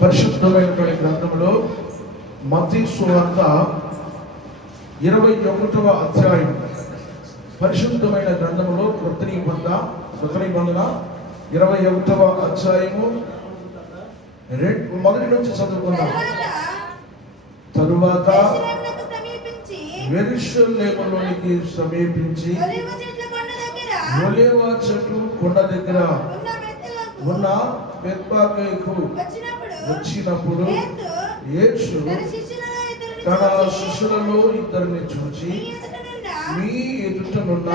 పరిశుద్ధమైనటువంటి గ్రంథంలో మత్తయి సువార్త 21వ అధ్యాయం. పరిశుద్ధమైన గ్రంథంలో కృత నిబంధన 21వ అధ్యాయము మొదటి నుంచి చదువుకుందాం. తరువాత యెరూషలేములోనికి సమీపించి ఒలీవ చెట్టు కొండ దగ్గర ఉన్న బెత్ఫగేకు వచ్చినప్పుడు యేసు తన శిష్యులలో ఇద్దరిని చూచి, మీ ఎదుటనున్న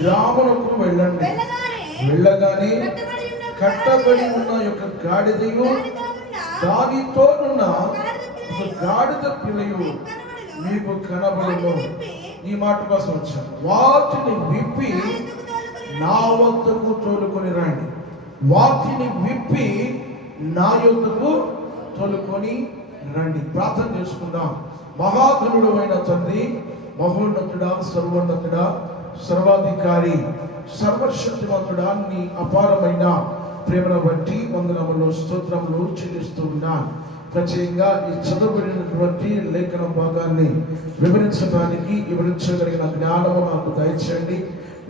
గ్రామమునకు వెళ్ళండి, వెళ్ళగానే కట్టబడి ఉన్న యొక్క గాడిదయు దానితోనున్న ఒక గాడిద పిల్లయు మీకు కనబడును. ఈ మాట కోసం వచ్చాను. వాటిని విప్పి నా వద్దకు తోలుకొని రండి. వాటిని విప్పి నా యొద్దకు తోలుకొని రండి. ప్రార్థన చేసుకుందాం. మహాగణుడు అయిన తండ్రి, మహోన్నతుడా, సర్వోన్నతుడా, సర్వాధికారి, సర్వశక్తివంతుడా, నీ అపారమైన ప్రేమను బట్టి వందనములు స్తోత్రములు చెల్లిస్తూ ఉన్నాను. ప్రత్యేకంగా ఈ చదవబడినటువంటి లేఖన భాగాన్ని వివరించగలిగిన జ్ఞానము నాకు దయచేయండి.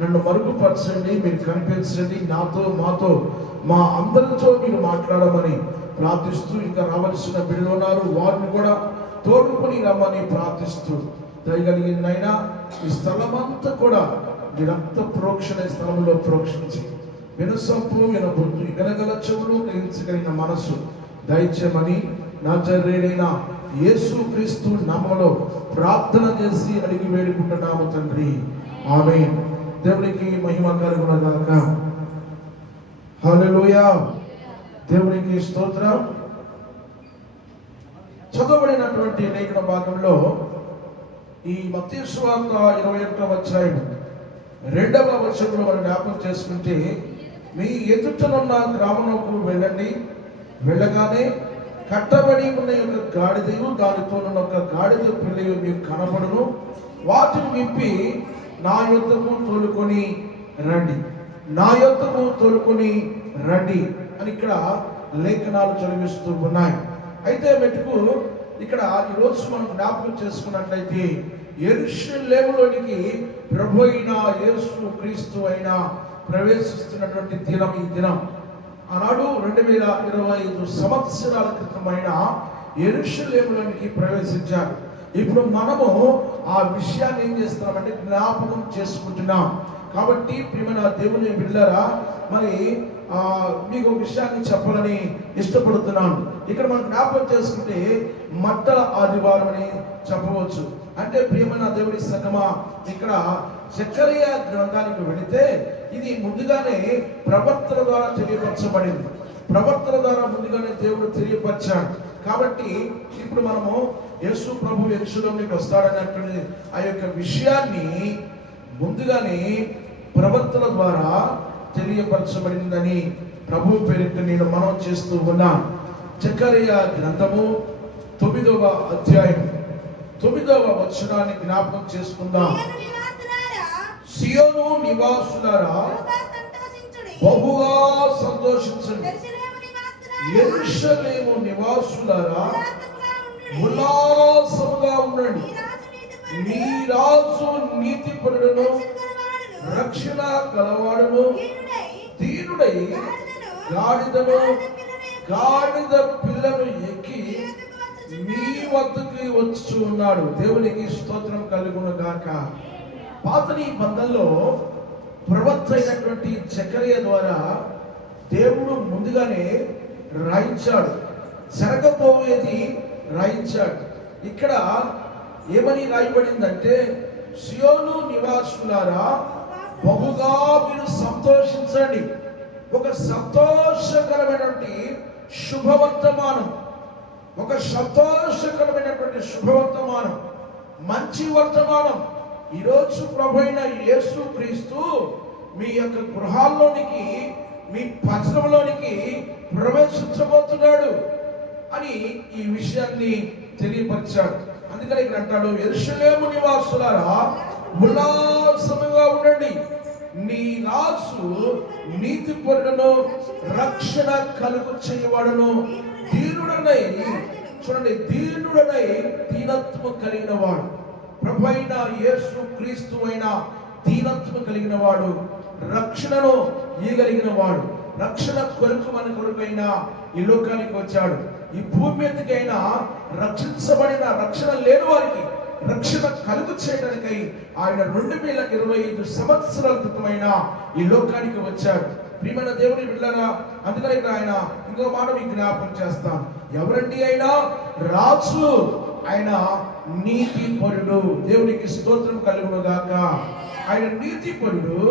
నన్ను మరుగుపరచండి, మీరు కనిపించండి. నాతో మాతో మా అందరితో మీరు మాట్లాడమని ప్రార్థిస్తూ, ఇంకా రావాల్సిన బిడ్డలు ఉన్నారు, వారిని కూడా తోడుకొని రమ్మని ప్రార్థిస్తూ, దయగలిగినైనా ఈ స్థలమంతా కూడా మీ రక్త ప్రోక్షణ స్థలంలో ప్రోక్షించి వినసొంపు వినబుద్ధి వినగల చెవులు గ్రహించగలిగిన మనసు దయచేయమని నజరేయుడైన యేసుక్రీస్తు నామములో ప్రార్థన చేసి అడిగి వేడుకుంటున్నాము తండ్రి, ఆమేన్. దేవునికి మహిమ కలుగును గాక. హల్లెలూయా. దేవునికి స్తోత్రం. చదవబడినటువంటి లేఖన భాగంలో ఈ మత్తయి సువార్త 21వ అధ్యాయం 2వ వచనంలో మనం జ్ఞాపకం చేసుకుంటే, మీ ఎదుటనున్న గ్రామమునకు వెళ్ళండి, వెళ్ళగానే కట్టబడి ఉన్న యొక్క గాడిదయు దానితోనున్న ఒక గాడిద పిల్లయు మీకు కనబడును. వాటిని విప్పి నా యొద్దకు తోలుకొని రండి, నా యొద్దకు తోలుకొని రండి అని ఇక్కడ లేఖనాలు చదివిస్తూ ఉన్నాయి. అయితే మెట్టుకు ఇక్కడ ఈరోజు మనం జ్ఞాపకం చేసుకున్నట్లయితే యెరూషలేములోనికి ప్రభు అయిన యేసు క్రీస్తు అయిన ప్రవేశిస్తున్నటువంటి దినం ఈ దినం. ఆనాడు 2025 సంవత్సరాల క్రితమైన యెరూషలేములోనికి ప్రవేశించారు. ఇప్పుడు మనము ఆ విషయాన్ని ఏం చేస్తున్నామంటే జ్ఞాపకం చేసుకుంటున్నాం. కాబట్టి ప్రియమైన దేవుని బిడ్డలారా, మరి మీకు ఒక విషయాన్ని చెప్పాలని ఇష్టపడుతున్నాను. ఇక్కడ మనం జ్ఞాపకం చేసుకుంటే మట్టల ఆదివారం అని చెప్పవచ్చు. అంటే ప్రియమైన దేవుడి సంగమా, ఇక్కడ జకరియా గ్రంథానికి వెళితే ఇది ముందుగానే ప్రవక్తల ద్వారా తెలియపరచబడింది. ప్రవక్తల ద్వారా ముందుగానే దేవుడు తెలియపరిచాడు. కాబట్టి ఇప్పుడు మనము యేసు ప్రభు యెరూషలేములోకి వస్తాడన్నటువంటి ఆ యొక్క విషయాన్ని ముందుగానే ప్రవక్తల ద్వారా తెలియపరచబడిందని ప్రభు పేరిట నేను మనం చేస్తూ ఉన్నాను. జకరియా గ్రంథము 9వ అధ్యాయం 9వ వచనాన్ని జ్ఞాపకం చేసుకుందాం. సియోను నివాసులారా బహుగా సంతోషించండి, యెరూషలేము నివాసులారా ఉల్లాసముగా ఉండండి. మీ రాజు నీతిపరుడును రక్షణ గలవాడును దీనుడై గాడిదను గాడిద పిల్లను ఎక్కి మీ వద్దకు వచ్చి ఉన్నాడు. దేవునికి స్తోత్రం కలుగును గాక. పాత నిబంధనలో ప్రవక్త అయినటువంటి జకరియా ద్వారా దేవుడు ముందుగానే రాయించాడు, జరగబోయేది రాయించాడు. ఇక్కడ ఏమని రాయబడిందంటే, సియోను నివాసులారా బహుగా మీరు సంతోషించండి. ఒక సంతోషకరమైనటువంటి శుభవర్తమానం, ఒక సంతోషకరమైనటువంటి శుభవర్తమానం, మంచి వర్తమానం. ఈరోజు ప్రభు అయిన యేసు క్రీస్తు మీ యొక్క గృహాల్లోనికి, మీ పట్టణంలోనికి ప్రవేశించబోతున్నాడు అని ఈ విషయాన్ని తెలియపరిచాడు. అందుకని ఇక్కడ అంటాడు, యెరూషలేము నివాసులారా ఉల్లాసముగా ఉండండి, నీ రాజు నీతిపరుడును రక్షణ కలుగు చేయవాడును దీనుడనై, చూడండి, దీనుడనై దీనత్వం కలిగిన వాడు. ప్రభు అయిన యేసు క్రీస్తు అయిన దీనత్వం కలిగిన వాడు, రక్షణను ఇయ్యగలిగిన వాడు. రక్షణ కొరకు మన కొరకైన ఈ లోకానికి వచ్చాడు. ఈ భూమి మీదకైనా రక్షించబడిన, రక్షణ లేని వారికి రక్షణ కలుగు చేయడానికై ఆయన 2025 సంవత్సరాల క్రితమైన ఈ లోకానికి వచ్చాడు. ప్రియమైన దేవుని బిడ్డలారా, అందుకని ఇక్కడ ఆయన ఇంకో మాట మీకు జ్ఞాపకం చేస్తాం. ఎవరండి అయినా? రాజు, ఆయన నీతిపరుడు. దేవునికి స్తోత్రం కలుగును గాక. ఆయన నీతిపరుడు,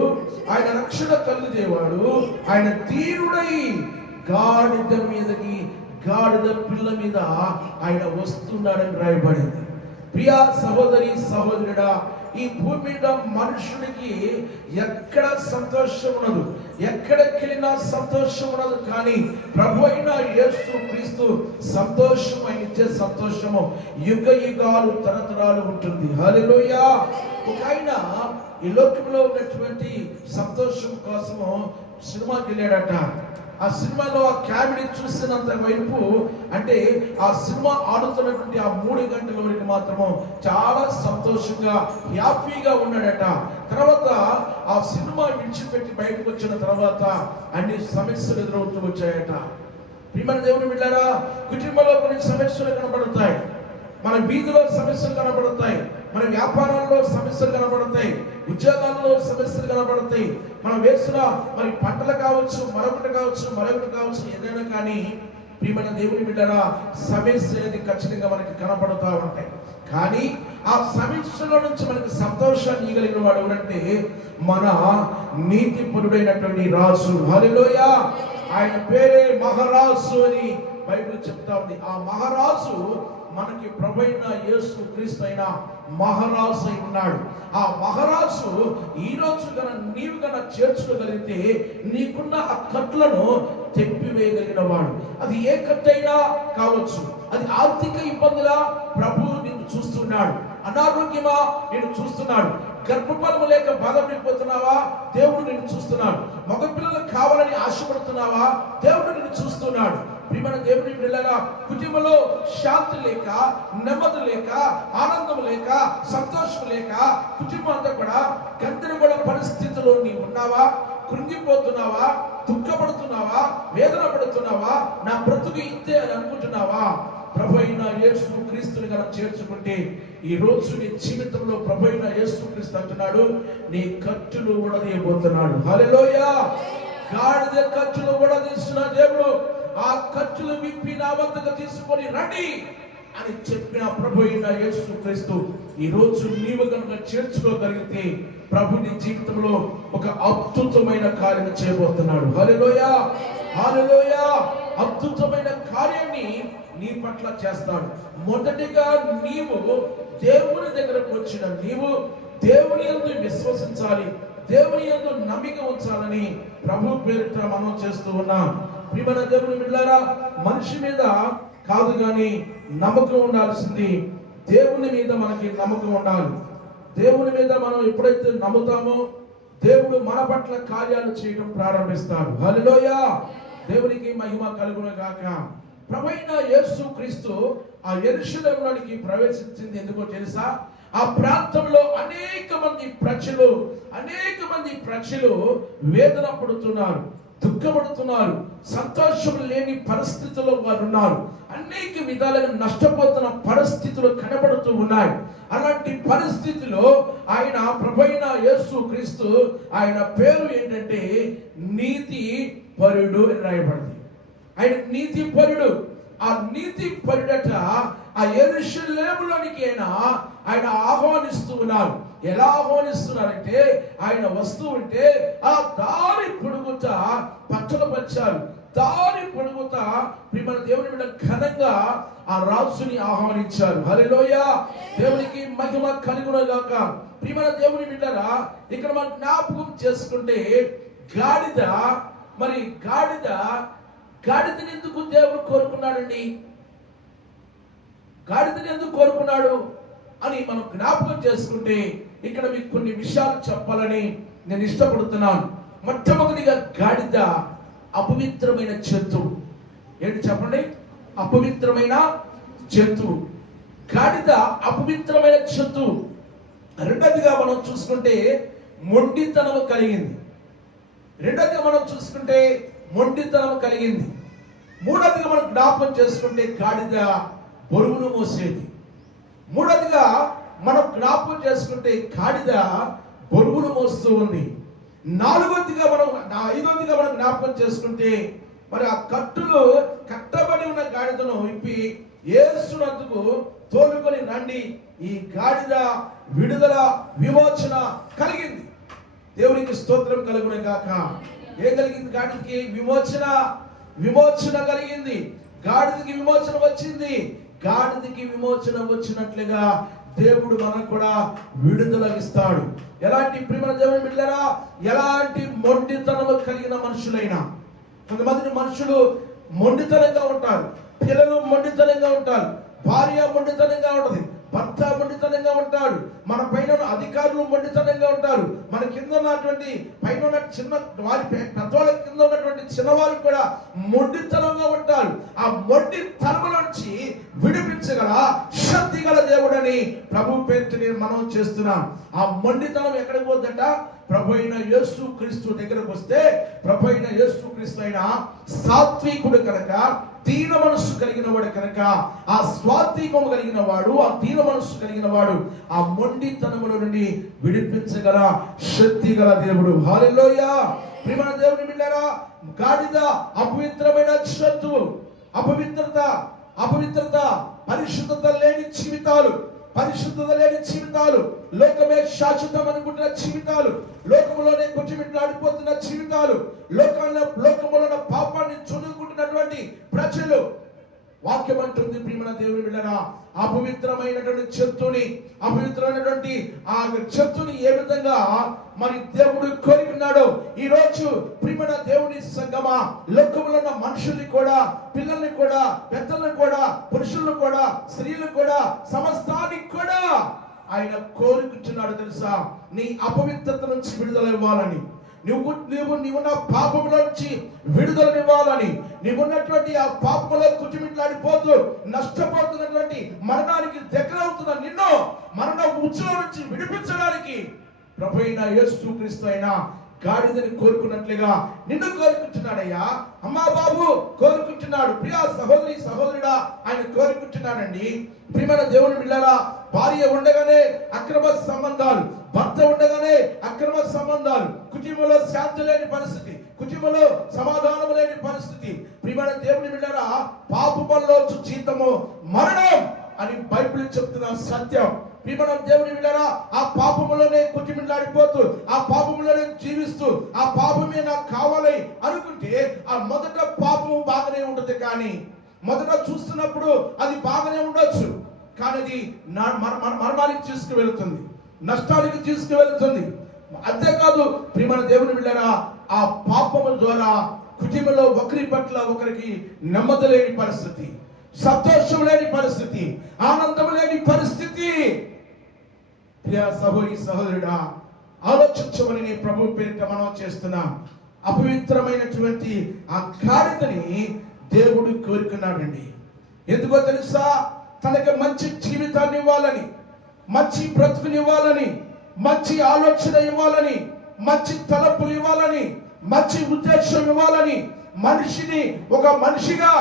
ఆయన రక్షణ కలుగజేవాడు, ఆయన తీరుడై గాడిద మీదకి, గాడిద పిల్ల మీద ఆయన వస్తున్నాడని రాయబడింది. ప్రియా సహోదరి సహోదరుడా, ఈ భూమి మీద మనుషుడికి ఎక్కడ సంతోషం ఉండదు, ఎక్కడికెళ్ళినా సంతోషం ఉండదు. కానీ ప్రభు అయిన యేసు క్రీస్తు సంతోషం, ఆయన ఇచ్చే సంతోషము యుగ యుగాలు తరతరాలు ఉంటుంది. హల్లెలూయా. ఒక ఆయన ఈ లోకంలో ఉన్నటువంటి సంతోషం కోసము సినిమాకి వెళ్ళాడట. ఆ సినిమాలో ఆ కామెడీ చూసినంత వైపు, అంటే ఆ సినిమా ఆడుతున్నటువంటి ఆ 3 గంటల వరకు మాత్రము చాలా సంతోషంగా హ్యాపీగా ఉన్నాడట. తర్వాత ఆ సినిమా విడిచిపెట్టి బయటకు వచ్చిన తర్వాత అన్ని సమస్యలు ఎదురవుతూ వచ్చాయట. ప్రియమైన దేవుని బిడ్డలారా, కుటుంబంలో కొన్ని సమస్యలు కనబడతాయి, మన వీధిలో సమస్యలు కనబడతాయి, మన వ్యాపారాల్లో సమస్యలు కనబడతాయి, ఉద్యోగాల్లో సమస్యలు కనబడతాయి, మనం వేసిన మరి పంటలు కావచ్చు, మరొకటి కావచ్చు, ఏదైనా కానీ ప్రియమైన దేవుని బిడ్డరా, సమస్య అనేది ఖచ్చితంగా మనకి కనబడుతూ ఉంటాయి. కానీ ఆ సమస్యలో నుంచి మనకి సంతోషాన్ని ఇవ్వగలిగిన వాడు ఎవరంటే మన నీతిపరుడైనటువంటి రాజు. హల్లెలూయా. ఆయన పేరే మహారాజు అని బైబిల్ చెప్తా ఉంది. ఆ మహారాజు మనకి ప్రభువైన యేసు క్రీస్తు అయిన మహారాజు అయి ఉన్నాడు. ఆ మహారాజు ఈ రోజు నీవు గన చేర్చుకోగలిగితే నీకున్న ఆ కట్లను తెప్పివేయగలిగిన వాడు. అది ఏ కట్టైనా కావచ్చు. అది ఆర్థిక ఇబ్బందులా, ప్రభు నిన్ను చూస్తున్నాడు. అనారోగ్యమా, నిన్ను చూస్తున్నాడు. గర్భఫలము లేక బాధపడిపోతున్నావా, దేవుడు నిన్ను చూస్తున్నాడు. మగపిల్లలు కావాలని ఆశపడుతున్నావా, దేవుడు నిన్ను చూస్తున్నాడు. ప్రియమైన దేవుని బిడ్డలారా, కుటుంబంలో శాంతి లేక, నెమ్మది లేక, ఆనందం లేక, సంతోషం లేక, కుటుంబం అంతా కూడా గందరగోళ పరిస్థితిలో నీవు ఉన్నావా, కృంగిపోతున్నావా, దుఃఖపడుతున్నావా, వేదన పడుతున్నావా, నా బ్రతుకు ఇంతే అని అనుకుంటున్నావా, ప్రభు అయిన యేసు క్రీస్తుని గల చేర్చుకుంటే ఈ రోజు నీ జీవితంలో ప్రభు అయిన యేసు క్రీస్తు అంటున్నాడు, నీ కట్టులు ఊడదీయబోతున్నాడు. హల్లెలూయా. గాడిద కట్టులు ఊడదీస్తున్న దేవుడు, ఆ కట్టులు విప్పి నా వద్దకు తీసుకొని రండి అని చెప్పిన ప్రభు అయిన యేసు క్రీస్తు ఈ రోజు నీవు కనుక చేర్చుకోగలిగితే ప్రభు నీ జీవితంలో ఒక అద్భుతమైన కార్యం చేయబోతున్నాడు. హల్లెలూయా. హల్లెలూయా. అద్భుతమైన కార్యాన్ని నీ పట్ల చేస్తాడు. మొదటిగా నీవు దేవుని దగ్గరకు వచ్చిన నీవు దేవుని యందు విశ్వసించాలి, దేవుని యందు నమ్మిక ఉంచాలని ప్రభు పేరిట మనం చేస్తూ ఉన్నాం. ప్రియమైన దేవుని బిడ్డలారా, మనిషి మీద కాదు కానీ నమ్మకం ఉండాల్సింది దేవుని మీద. మనకి నమ్మకం ఉండాలి. దేవుని మీద మనం ఎప్పుడైతే నమ్ముతామో దేవుడు మన పట్ల కార్యాలు చేయడం ప్రారంభిస్తాడు. హల్లెలూయా. దేవునికి మహిమ కలుగును గాక. ప్రభువైన యేసు క్రీస్తు ఆ యెరూషలేములోనికి ప్రవేశించింది ఎందుకో తెలుసా? ఆ ప్రాంతంలో అనేక మంది ప్రజలు వేదన పడుతున్నారు, దుఃఖపడుతున్నారు, సంతోషం లేని పరిస్థితుల్లో వారు ఉన్నారు. అనేక విధాలుగా నష్టపోతున్న పరిస్థితులు కనబడుతూ ఉన్నాయి. అలాంటి పరిస్థితిలో ఆయన ప్రభువైన యేసు క్రీస్తు, ఆయన పేరు ఏంటంటే నీతి పరుడు అని రాయబడింది. ఆయన నీతి పరుడు. ఆ నీతి పరుడట ఆ యెరూషలేములోనికి ఆయన ఆహ్వానిస్తూ ఉన్నారు. ఎలా ఆహ్వానిస్తున్నారంటే, ఆయన వస్తూ ఉంటే ఆ దారి పొడుగుతా పచ్చలు పంచారు. దారి పొడుగుతా ప్రియమైన దేవుని మీద ఘనంగా ఆ రాజుని ఆహ్వానించారు. హల్లెలూయా. దేవునికి మహిమ కలుగును గాక. ప్రియమైన దేవుని బిడ్డరా, ఇక్కడ మనం జ్ఞాపకం చేసుకుంటే గాడిదని ఎందుకు దేవుడు కోరుకున్నాడండి? గాడిదని ఎందుకు కోరుకున్నాడు అని మనం జ్ఞాపకం చేసుకుంటే ఇక్కడ మీకు కొన్ని విషయాలు చెప్పాలని నేను ఇష్టపడుతున్నాను. మొట్టమొదటిగా గాడిద అపవిత్రమైన జంతువు. ఏంటి చెప్పండి? అపవిత్రమైన జంతువు. గాడిద అపవిత్రమైన జంతువు. రెండోదిగా మనం చూసుకుంటే మొండితనం కలిగింది. మూడోదిగా మనం జ్ఞాపకం చేసుకుంటే గాడిద బరువును మోసేది. గాడిద బరువును మోస్తూ ఉంది. ఐదోదిగా మనం జ్ఞాపకం చేసుకుంటే మరి ఆ కట్టబడి ఉన్న గాడిదను విప్పి యేసునందుకు తోలుకొని రండి. ఈ గాడిద విడుదల విమోచన కలిగింది. దేవునికి స్తోత్రం కలుగును గాక. ఏం కలిగింది? గాడిదకి విమోచన కలిగింది. గాడిదకి విమోచన వచ్చింది. గాడిదకి విమోచన వచ్చినట్లుగా దేవుడు మనకు కూడా విడుదల ఇస్తాడు. ఎలాంటి ప్రియమైన దేవుని బిడ్డలారా, ఎలాంటి మొండితనము కలిగిన మనుషులైనా, కొంతమంది మనుషులు మొండితనంగా ఉంటారు, పిల్లలు మొండితనంగా ఉంటారు, భార్య మొండితనంగా ఉంటుంది, భర్త మొండితనంగా ఉంటాడు, మన పైన అధికారులు మొండితనంగా ఉంటారు, మన కింద ఉన్నటువంటి పైన ఉన్న పెద్దవాళ్ళ కింద ఉన్నటువంటి చిన్నవాళ్ళు కూడా మొండితనంగా ఉంటారు. ఆ మొండితనం నుంచి విడిపించగల శక్తి గల దేవుడని ప్రభు పేరుతో నేను మనం చేస్తున్నాం. ఆ మొండితనం ఎక్కడికి పోతుందంట? ప్రభు అయిన యేసు క్రీస్తు దగ్గరకు వస్తే, ప్రభు అయిన యేసు క్రీస్తు అయిన సాత్వికుడు కనుక, దీన మనస్సు కలిగిన వాడు కనుక, ఆ స్వాత్వికము కలిగిన వాడు, ఆ దీన మనస్సు కలిగిన వాడు ఆ మొండితనముల నుండి విడిపించగల శక్తి గల దేవుడు. హల్లెలూయా. ప్రియమైన దేవుని బిడ్డలారా, గాడిద అపవిత్రమైన జంతువు. అపవిత్రత పరిశుద్ధత లేని జీవితాలు, లోకమే శాశ్వతం అనుకుంటున్న జీవితాలు, లోకములోనే కొట్టుమిట్లాడిపోతున్న జీవితాలు, లోకములో పాపాన్ని చదువుకుంటున్నటువంటి ప్రజలు. వాక్యం అంటుంది ప్రియమైన దేవుని బిడ్డలారా, అపవిత్రమైనటువంటి చెట్టుని ఏ విధంగా మరి దేవుడు కోరుకున్నాడో, ఈ రోజు ప్రియమైన దేవుని సంగమా, లోకములో ఉన్న మనుషుల్ని కూడా, పిల్లల్ని కూడా, పెద్దలను కూడా, పురుషులను కూడా, స్త్రీలు కూడా, సమస్తానికి కూడా ఆయన కోరుకుంటున్నాడు. తెలుసా? నీ అపవిత్రత నుంచి విడుదల ఇవ్వాలని, నీవున్న పాపముల నుంచి విడుదలనివ్వాలని, నీవున్నటువంటి ఆ పాపములో కుటుంబిట్లాడిపోతూ నష్టపోతున్నటువంటి మరణానికి దగ్గర అవుతున్న నిన్ను మరణ ఉచ్చుల నుంచి విడిపించడానికి ప్రభు అయిన యేసు క్రీస్తు అయిన గాడిదని కోరుకున్నట్లుగా నిన్ను కోరుకుంటున్నాడయ్యా. అమ్మా బాబు కోరుకుంటున్నాడు. ప్రియా సహోదరుడా ఆయన కోరుకుంటున్నాడండి. ప్రియమైన దేవుని బిడ్డలారా, భార్య ఉండగానే అక్రమ సంబంధాలు, భర్త ఉండగానే అక్రమ సంబంధాలు, కుటుంబంలో శాంతి లేని పరిస్థితి, కుటుంబంలో సమాధానం లేని పరిస్థితి. ప్రియమైన దేవుని బిడ్డలారా, పాపములో జీతము మరణం అని బైబిల్ చెప్తున్న సత్యం. ప్రియమైన దేవుని బిడ్డలారా, ఆ పాపములోనే కుటుంబిట్లాడిపోతూ, ఆ పాపములోనే జీవిస్తూ, ఆ పాపమే నాకు కావాలి అనుకుంటే ఆ మొదట పాపము బాగానే ఉంటుంది. కానీ మొదట చూస్తున్నప్పుడు అది బాగానే ఉండొచ్చు, కానీ అది మరణానికి తీసుకువెళ్తుంది, నష్టానికి తీసుకువెళ్తుంది. అంతేకాదు ప్రియమైన దేవుని బిడ్డలారా, ఆ పాపము ద్వారా కుటుంబంలో ఒకరి పట్ల ఒకరికి నెమ్మది లేని పరిస్థితి, సంతోషం లేని పరిస్థితి, ఆనందం లేని పరిస్థితి. ప్రియ సహోదరుడా, ఆలోచించమని నేను ప్రభు పేరిట మనం చేస్తున్నాం. అపవిత్రమైనటువంటి ఆ గాడిదని దేవుడు కోరుకున్నాడండి. ఎందుకో తెలుసా? తనకి మంచి జీవితాన్ని ఇవ్వాలని, మంచి బ్రతుకునివ్వాలని, మంచి ఆలోచన ఇవ్వాలని, మంచి తలపులు ఇవ్వాలని, మంచి ఉద్దేశం ఇవ్వాలని మనిషిని ఒక మనిషిగా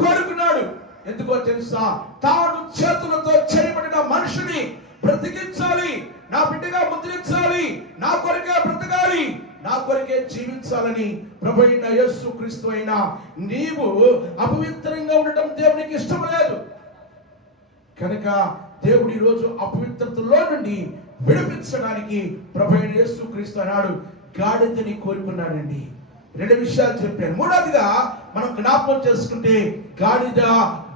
కోరుకున్నాడు. ఎందుకో తెలుసా? తాను చేతులతో చేయబడిన మనిషిని బ్రతికించాలి, నా బిడ్డగా ముద్రించాలి, నా కొరకే బ్రతకాలి, నా కొరకే జీవించాలని ప్రభు అయిన యేసు క్రీస్తు అయినా నీవు అపవిత్రంగా ఉండటం దేవునికి ఇష్టం లేదు కనుక దేవుడు ఈరోజు అపవిత్రతలో నుండి విడిపించడానికి ప్రభు అయిన యేసు క్రీస్తు అన్నాడు గాడిదని కోరుకున్నాడండి. రెండు విషయాలు చెప్పాను. మూడవదిగా మనం జ్ఞాపకం చేసుకుంటే గాడిద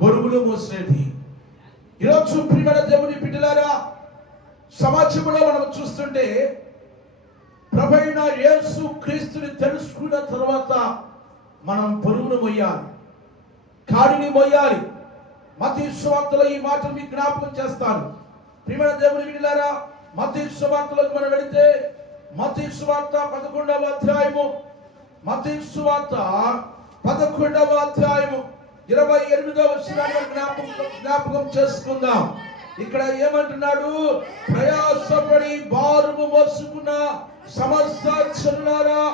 బరువులు మోసేది. ఈరోజు ప్రియమైన దేవుని బిడ్డలారా, సమాజంలో మనం చూస్తుంటే ప్రభు అయిన యేసు క్రీస్తుని తెలుసుకున్న తర్వాత మనం బరువును మోయాలి, కాడిని మోయాలి. మత్తయి సువార్తలో ఈ మాటలు మీకు జ్ఞాపకం చేస్తాను. ప్రియమైన దేవుని బిడ్డలారా, మత్తయి సువార్తలోకి మనం వెళితే మత్తయి సువార్త 11వ అధ్యాయము, మత్తయి సువార్త 11వ అధ్యాయము 28వ వచనాన్ని జ్ఞాపకం చేసుకుందాం. ఇక్కడ ఏమంటున్నాడు? ప్రయాసపడి భారము మోసుకున్న సమస్త జనులారా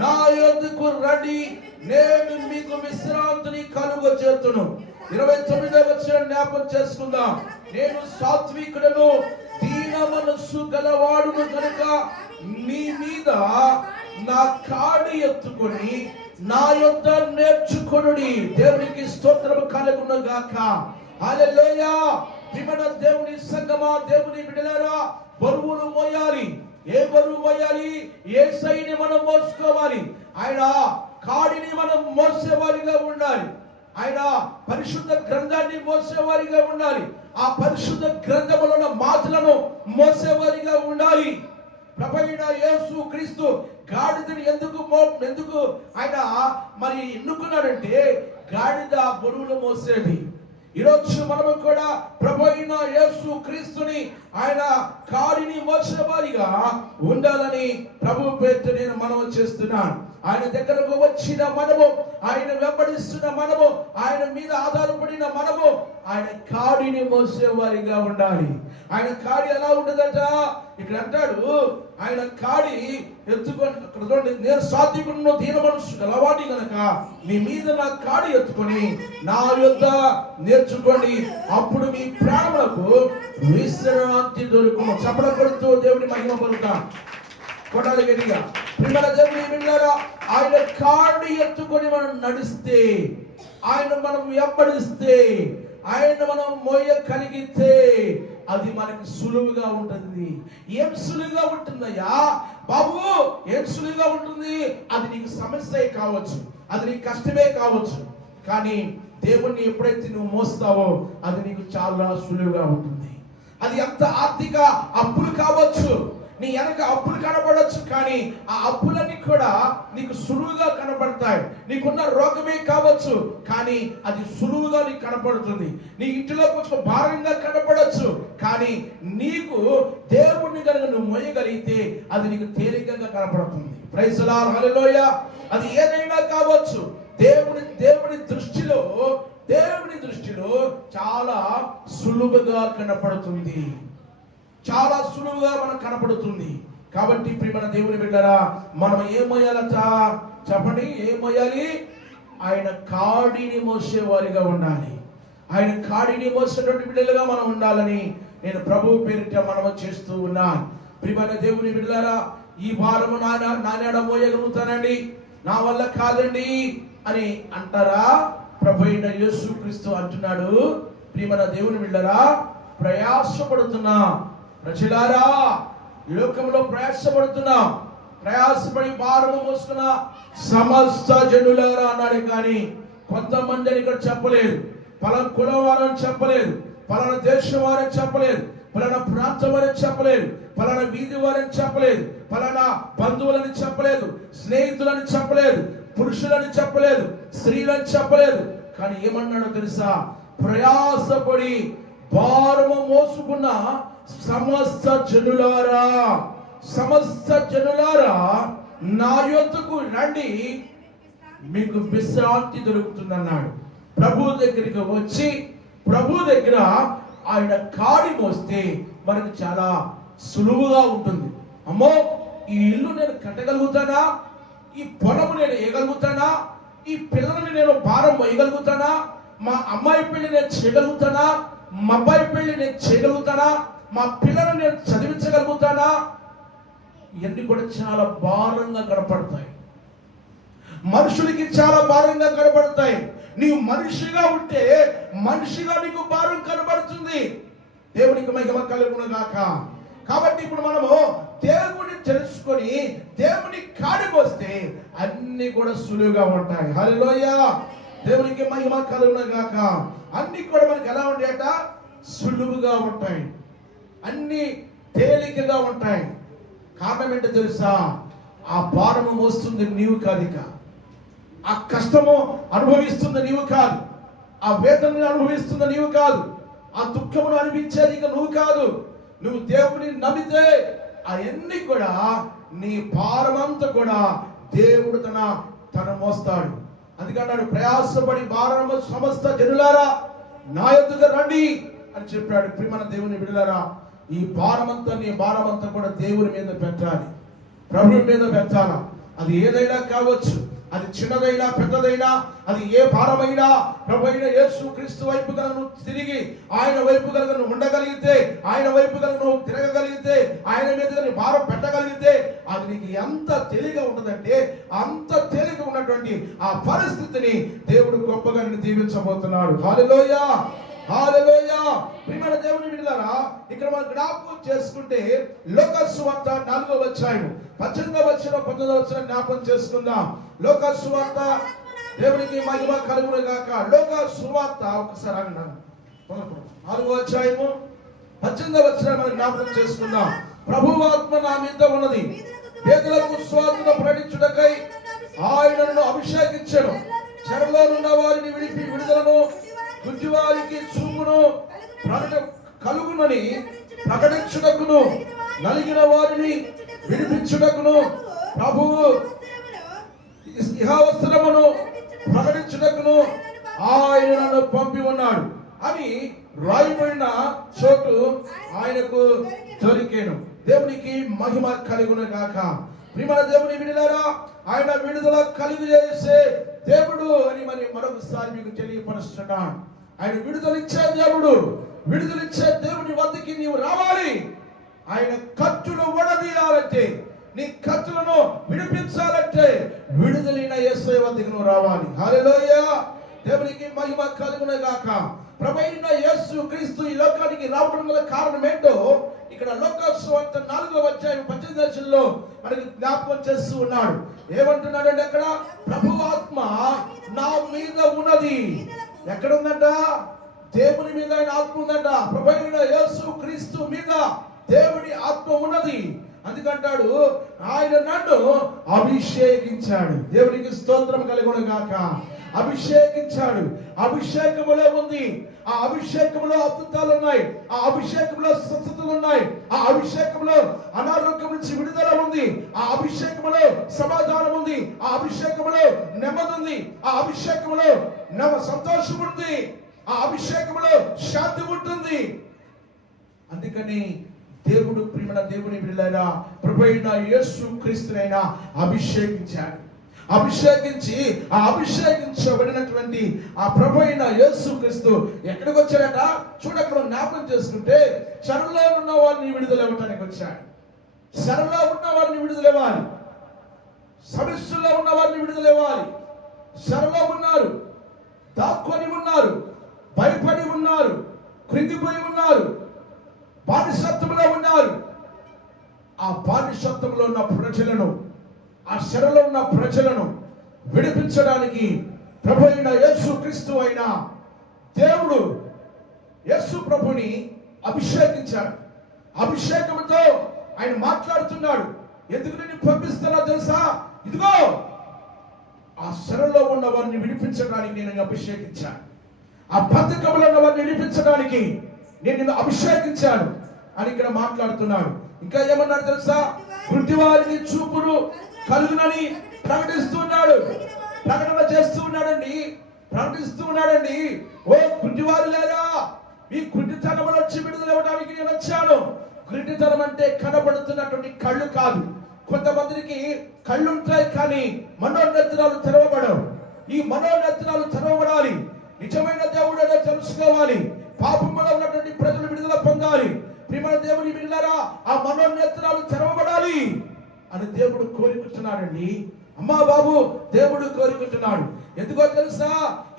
నా యొద్దకు రండి, నేను మీకు విశ్రాంతిని కలుగజేతును. 29వ వచనం జ్ఞాపకం చేసుకుందాం. నేను సాత్వికుడను, దీన మనస్సు గలవాడును కనుక మీ మీద నా కాడి ఎత్తుకొని నా యొద్ద నేర్చుకొనుడి. దేవునికి స్తోత్రం కలుగును గాక. హల్లెలూయా. ప్రియమైన దేవుని సంగమా, దేవుని బిడ్డలారా, బరువులు మోయాలి. ఏ బరువు మోయాలి? యేసయ్యని మనం మోసుకోవాలి. ఆయన కాడిని మనం మోసేవారిగా ఉండాలి. ఆయన పరిశుద్ధ గ్రంథాన్ని మోసేవారిగా ఉండాలి. ఆ పరిశుద్ధ గ్రంథములో ఉన్న మాటలను మోసేవారిగా ఉండాలి. ప్రభువైన యేసు క్రీస్తు గాడిదని ఎందుకు ఆయన మరి ఎన్నుకున్నాడంటే గాడిద బరువులు మోసేది. ఈరోజు మనము కూడా ప్రభువైన యేసు క్రీస్తుని ఆయన కాడిని మోసేవారిగా ఉండాలని ప్రభు పేరుతో నేను మనవి చేస్తున్నాను. ఆయన దగ్గరకు వచ్చిన మనము, ఆయన వెంబడిస్తున్న మనము, ఆయన మీద ఆధారపడిన మనము ఆయన కాడిని మోసేవారిగా ఉండాలి. ఆయన కాడి ఎలా ఉంటుందట? ఇక్కడ అంటాడు, ఆయన కాడి ఎత్తుకొని, నేను సాత్వికుడును, దీన మనస్సు గలవాడిని గనక మీ మీద నా కాడి ఎత్తుకొని నా యొద్ద నేర్చుకోండి, అప్పుడు మీ ప్రాణములకు విశ్రాంతి దొరుకును. చప్పట కొడుతూ దేవుని మహిమ పొందుతాం. కొడాలి గట్టిగా. ప్రియమైన దేవుని బిడ్డలారా, ఆయన కాడి ఎత్తుకొని మనం నడిస్తే, ఆయన మనం వెంబడిస్తే, ఆయన మనం మోయ కలిగితే అది మనకి సులువుగా ఉంటుంది. ఏం సులువుగా ఉంటుందయ్యా బాబు? ఏం సులువుగా ఉంటుంది? అది నీకు సమస్య కావచ్చు, అది నీకు కష్టమే కావచ్చు, కానీ దేవుణ్ణి ఎప్పుడైతే నువ్వు మోస్తావో అది నీకు చాలా సులువుగా ఉంటుంది. అది ఎంత ఆర్థిక అప్పులు కావచ్చు, నీ వెనక అప్పులు కనబడవచ్చు, కానీ ఆ అప్పులన్నీ కూడా నీకు సులువుగా కనబడతాయి. నీకున్న రోగమే కావచ్చు, కానీ అది సులువుగా నీకు కనపడుతుంది. నీ ఇంటిలో కొంచెం భారంగా కనపడవచ్చు, కానీ నీకు దేవుణ్ణి కనుక నువ్వు మోయగలిగితే అది నీకు తేలికగా కనపడుతుంది. Praise the lord. హల్లెలూయా. అది ఏదైనా కావచ్చు, దేవుని దృష్టిలో చాలా సులువుగా కనపడుతుంది, చాలా సులువుగా మనకు కనపడుతుంది. కాబట్టి ప్రియమైన దేవుని బిడ్డలారా, మనం ఏం మోయాలట చెప్పండి? ఏం మోయాలి? ఆయన కాడిని మోసేవారిగా ఉండాలి. ఆయన కాడిని మోసేటువంటి బిడ్డలుగా మనం ఉండాలని నేను ప్రభు పేరిట మనం చేస్తూ ఉన్నాను. ప్రియమైన దేవుని బిడ్డలారా, ఈ భారము నానేడ మోయగలుగుతానండి, నా వల్ల కాదండి అని అంటారా? ప్రభు అయిన యేసు క్రీస్తు అంటున్నాడు, ప్రియమైన దేవుని బిడ్డలారా, ప్రయాసపడుతున్నా ప్రజలారా, లోకంలో ప్రయాసపడి భారము మోసుకున్న సమస్త జనులారా అన్నాడు. కానీ కొంతమంది అని ఇక్కడ చెప్పలేదు. పలానా కులం వారని చెప్పలేదు, పలానా దేశం వారని చెప్పలేదు, పలానా ప్రాంతం వారని చెప్పలేదు, పలానా వీధి వారని చెప్పలేదు, పలానా బంధువులని చెప్పలేదు, స్నేహితులని చెప్పలేదు, పురుషులని చెప్పలేదు, స్త్రీలని చెప్పలేదు. కానీ ఏమన్నాడో తెలుసా? ప్రయాసపడి భారము మోసుకున్న సమస్త జనులారా నా యొద్దకు రండి, మీకు విశ్రాంతి దొరుకుతుందన్నాడు. ప్రభు దగ్గరికి వచ్చి ప్రభు దగ్గర ఆయన కాడి మోస్తే మనకు చాలా సులువుగా ఉంటుంది. అమ్మో, ఈ ఇల్లు నేను కట్టగలుగుతానా? ఈ పొలము నేను వేయగలుగుతానా? ఈ పిల్లల్ని నేను భారం వేయగలుగుతానా? మా అమ్మాయి పెళ్లి నేను చేయగలుగుతానా? మా అబ్బాయి పెళ్లి నేను చేయగలుగుతానా? మా పిల్లలను నేను చదివించగలుగుతానా? ఇవన్నీ కూడా చాలా భారంగా కనపడతాయి. మనుషులకి చాలా భారంగా కనపడతాయి. నీవు మనిషిగా ఉంటే మనిషిగా నీకు భారం కనబడుతుంది. దేవునికి మహిమ కలుగును గాక. కాబట్టి ఇప్పుడు మనము దేవుని తెలుసుకొని దేవుని కాడికి వస్తే అన్ని కూడా సులువుగా ఉంటాయి. హల్లెలూయా. దేవునికి మహిమ కలుగును గాక. అన్ని కూడా మనకి ఎలా ఉంటాయట? సులువుగా ఉంటాయి, అన్ని తేలికగా ఉంటాయి. కారణం ఏంటో తెలుసా? ఆ భారము మోస్తుంది నీవు కాదు, ఇక ఆ కష్టము అనుభవిస్తుంది నీవు కాదు, ఆ వేదనను అనుభవిస్తుంది నీవు కాదు, ఆ దుఃఖమును అనిపించేది ఇక నువ్వు కాదు. నువ్వు దేవుని నమ్మితే అవన్నీ కూడా నీ భారమంతా కూడా దేవుడు తన మోస్తాడు. అందుకన్నాడు, ప్రయాసపడి భారము సమస్త జనులారా నా యొద్దకు రండి అని చెప్పాడు. ప్రియమైన దేవుని బిడ్డలారా, ఈ భారమంతా నీ భారమంతా కూడా దేవుని మీద పెట్టాలి, ప్రభువు మీద పెట్టాలా. అది ఏదైనా కావచ్చు, అది చిన్నదైనా పెద్దదైనా, అది ఏ భారమైనా ప్రభు అయిన యేసు క్రీస్తు వైపు కనుక తిరిగి ఆయన వైపు కనుక ఉండగలిగితే, ఆయన వైపు కనుక తిరగగలిగితే, ఆయన మీద నీ భారం పెట్టగలిగితే అది నీకు ఎంత తేలిక ఉంటుందంటే అంత తేలిక ఉన్నటువంటి ఆ పరిస్థితిని దేవుడు గొప్పగా నిన్ను దీవించబోతున్నాడు. హల్లెలూయా, హల్లెలూయా. ప్రియమైన దేవుని బిడ్డలారా, ఇక్కడ మనం జ్ఞాపకం చేసుకుంటే లోకా సువార్త 4వ అధ్యాయం 18వ వచనం 19వ వచనం జ్ఞాపకం చేసుకుందాం. లోకా సువార్త, దేవునికి మహిమ కలుగును గాక. లోకా సువార్త ఒకసారి అన్నాను 4వ అధ్యాయము 18వ వచనం మనం జ్ఞాపకం చేసుకుందాం. ప్రభువు ఆత్మ నా మీద ఉన్నది, పేదలకు సువార్తను ప్రకటించుటకై ఆయనను అభిషేకించెను, చెరలో ఉన్న వారిని విడిపి విడుదలను, గుడ్డివారికి చూపును కలుగునని ప్రకటించుటకును, నలిగిన వారిని విడిపించుటకును, ప్రభువు ఇహవస్త్రమును ప్రకటించుటకును ఆయన నన్ను పంపి ఉన్నాడు అని రాయబడిన చోటు ఆయనకు దొరికేను. దేవునికి మహిమ కలుగును గాక. ప్రియమైన దేవుని బిడ్డలారా, ఆయన విడుదల కలుగు చేసే దేవుడు అని మరి మరొకసారి మీకు తెలియపరుస్తున్నాను. ఆయన విడుదలిచ్చే దేవుడు. విడుదలిచ్చే దేవుని వద్దకి నీవు రావాలి. ఆయన కత్తులు వడదీయాలంటే, నీ కత్తులను విడిపించాలంటే విడుదలైన యేసయ్య వద్దకు నువ్వు రావాలి. హల్లెలూయా, దేవునికి మహిమ కలుగును గాక. ప్రభువైన యేసు క్రీస్తు ఈ లోకానికి రావడం గల కారణం ఏంటో ఇక్కడ లోకా సువార్త 4వ అధ్యాయం 18వ వచనంలో మనకి జ్ఞాపకం చేస్తూ ఉన్నాడు. ఏమంటున్నాడంటే అక్కడ, ప్రభు ఆత్మ నా మీద ఉన్నది. ఎక్కడ ఉందంట? దేవుని మీద ఆయన ఆత్మ ఉందంట. ప్రభువైన యేసు క్రీస్తు మీద దేవుని ఆత్మ ఉన్నది. అందుకంటాడు, ఆయన నన్ను అభిషేకించాడు. దేవునికి స్తోత్రం కలుగును గాక. అభిషేకించాడు. అభిషేకములో ఉంది. ఆ అభిషేకంలో అద్భుతాలు ఉన్నాయి. ఆ అభిషేకంలో స్వస్థతలు ఉన్నాయి. ఆ అభిషేకంలో అనారోగ్యం నుంచి విడుదల ఉంది. ఆ అభిషేకంలో సమాధానం ఉంది. ఆ అభిషేకంలో నెమ్మది ఉంది. ఆ అభిషేకంలో సంతోషం ఉంది. ఆ అభిషేకంలో శాంతి ఉంటుంది. అందుకని దేవుడు, ప్రియమైన దేవుని బిడ్డలారా, ప్రభువైన యేసు క్రీస్తునైనా అభిషేకించాడు. అభిషేకించి ఆ అభిషేకించబడినటువంటి ఆ ప్రభువైన యేసు క్రీస్తు ఎక్కడికి వచ్చాడట? చూడక్కడ జ్ఞాపకం చేసుకుంటే, చెరలో ఉన్న వారిని విడుదల ఇవ్వటానికి వచ్చాడు. చెరలో ఉన్న వారిని విడుదల ఇవ్వాలి. సమస్యల్లో ఉన్న వారిని విడుదల ఇవ్వాలి. చెరలో ఉన్నారు, దాక్కొని ఉన్నారు, భయపడి ఉన్నారు, కృంగిపోయి ఉన్నారు, బానిసత్వంలో ఉన్నారు. ఆ బానిసత్వంలో ఉన్న ప్రజలను, ఆ చెరలో ఉన్న ప్రజలను విడిపించడానికి ప్రభు అయిన యేసు క్రీస్తు అయిన దేవుడు యేసు ప్రభుని అభిషేకించాడు. అభిషేకంతో ఆయన మాట్లాడుతున్నాడు. ఎందుకు నేను పంపిస్తున్నా తెలుసా? ఇదిగో ఆ చెరలో ఉన్న వారిని విడిపించడానికి నేను అభిషేకించాను. ఆ బద్ధకంలో ఉన్న వారిని విడిపించడానికి నేను నిన్ను అభిషేకించాను అని ఇక్కడ మాట్లాడుతున్నాడు. ఇంకా ఏమన్నాడు తెలుసా? గుడ్డి వారిని చూపును కలుగునని ప్రకటిస్తున్నాడు. ప్రకటన చేస్తూ ఉన్నాడండి, ప్రకటిస్తూ ఉన్నాడండి. ఓ గుడ్డివారు లేరా, మీ గుడ్డితనం వచ్చి విడుదల ఇవ్వడానికి నేను వచ్చాను. గుడ్డితనం అంటే కనబడుతున్నటువంటి కళ్ళు కాదు. కొంతమందికి కళ్ళు ఉంటాయి కానీ మనోనేత్రాలు తెరవబడవు. ఈ మనోనేత్రాలు తెరవబడాలి. నిజమైన దేవుడు ఏదో తెలుసుకోవాలి. పాపంలో ఉన్నటువంటి ప్రజలు విడుదల పొందాలి. ప్రియమైన దేవుని బిడ్డలారా, ఆ మనోనేత్రాలు తెరవబడాలి అని దేవుడు కోరుకుంటున్నాడండి. అమ్మా బాబు, దేవుడు కోరుకుంటున్నాడు. ఎందుకో తెలుసా?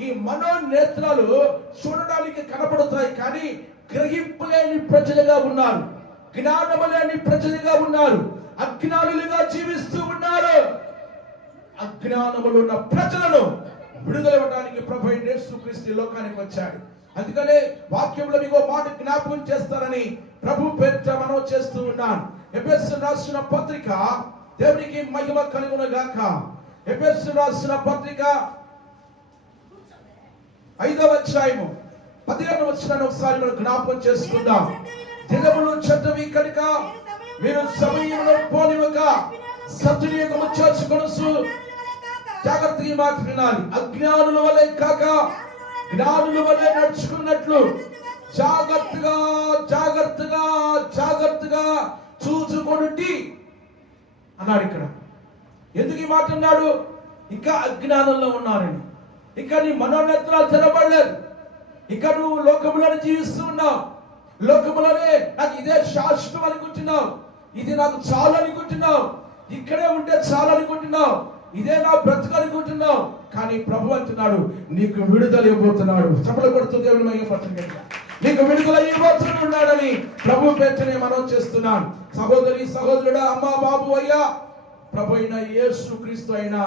ఈ మనోనేత్రాలు చూడడానికి కనపడతాయి కానీ గ్రహింపు లేని ప్రజలుగా ఉన్నారు, జ్ఞానము లేని ప్రజలుగా ఉన్నారు, అజ్ఞానులుగా జీవిస్తూ ఉన్నారు. అజ్ఞానములు ఉన్న ప్రజలను విడుదల ఇవ్వడానికి ప్రభు యేసుక్రీస్తు లోకానికి వచ్చాడు. అందుకనే వాక్యంలో మీకు మాట జ్ఞాపకం చేస్తారని ప్రభు పేరిట మనం చేస్తూ ఉన్నాను. ఎఫెసీయులకు రాసిన పత్రిక, దేవునికి మహిమ కలుగును గాక. ఎఫెసీయులకు రాసిన పత్రిక 5వ అధ్యాయము 15వ వచనాన్ని ఒకసారి మనం జ్ఞాపకం చేసుకుందాం. దినములు చెడ్డవి కనుక మీరు సమయమును పోనివ్వక సద్వినియోగము చేసుకొనుచు జాగ్రత్తగా ఈ మాట వినాలి. అజ్ఞానుల వలె కాక జ్ఞానుల వలె నడుచుకున్నట్లు జాగ్రత్తగా జాగ్రత్తగా జాగ్రత్తగా చూచుకొనుటి అన్నాడు. ఇక్కడ ఎందుకు ఈ మాట అన్నాడు? ఇంకా అజ్ఞానంలో ఉన్నారని. ఇంకా నీ మనోనేత్రాలు తెరవబడలేదు. ఇంకా నువ్వు లోకములను జీవిస్తూ ఉన్నావు. లోకములనే నాకు ఇదే శాశ్వతం అనుకుంటున్నావు, ఇది నాకు చాలు అనుకుంటున్నావు, ఇక్కడే ఉంటే చాలు అనుకుంటున్నావు, ఇదే నా బ్రతుకు అనుకుంటున్నావు. కానీ ప్రభు అంటున్నాడు నీకు విడుదల ఇవ్వబోతున్నాడు. చప్పలు కొడుతూ దేవుని మహిమపరచండి. నీకు విడుదల ఇవ్వబోతున్నాడని ప్రభు పేరునే మనం చేస్తున్నాను. సహోదరి సహోదరుడా, అమ్మా బాబు అయ్యా, ప్రభు అయిన యేసు క్రీస్తు అయిన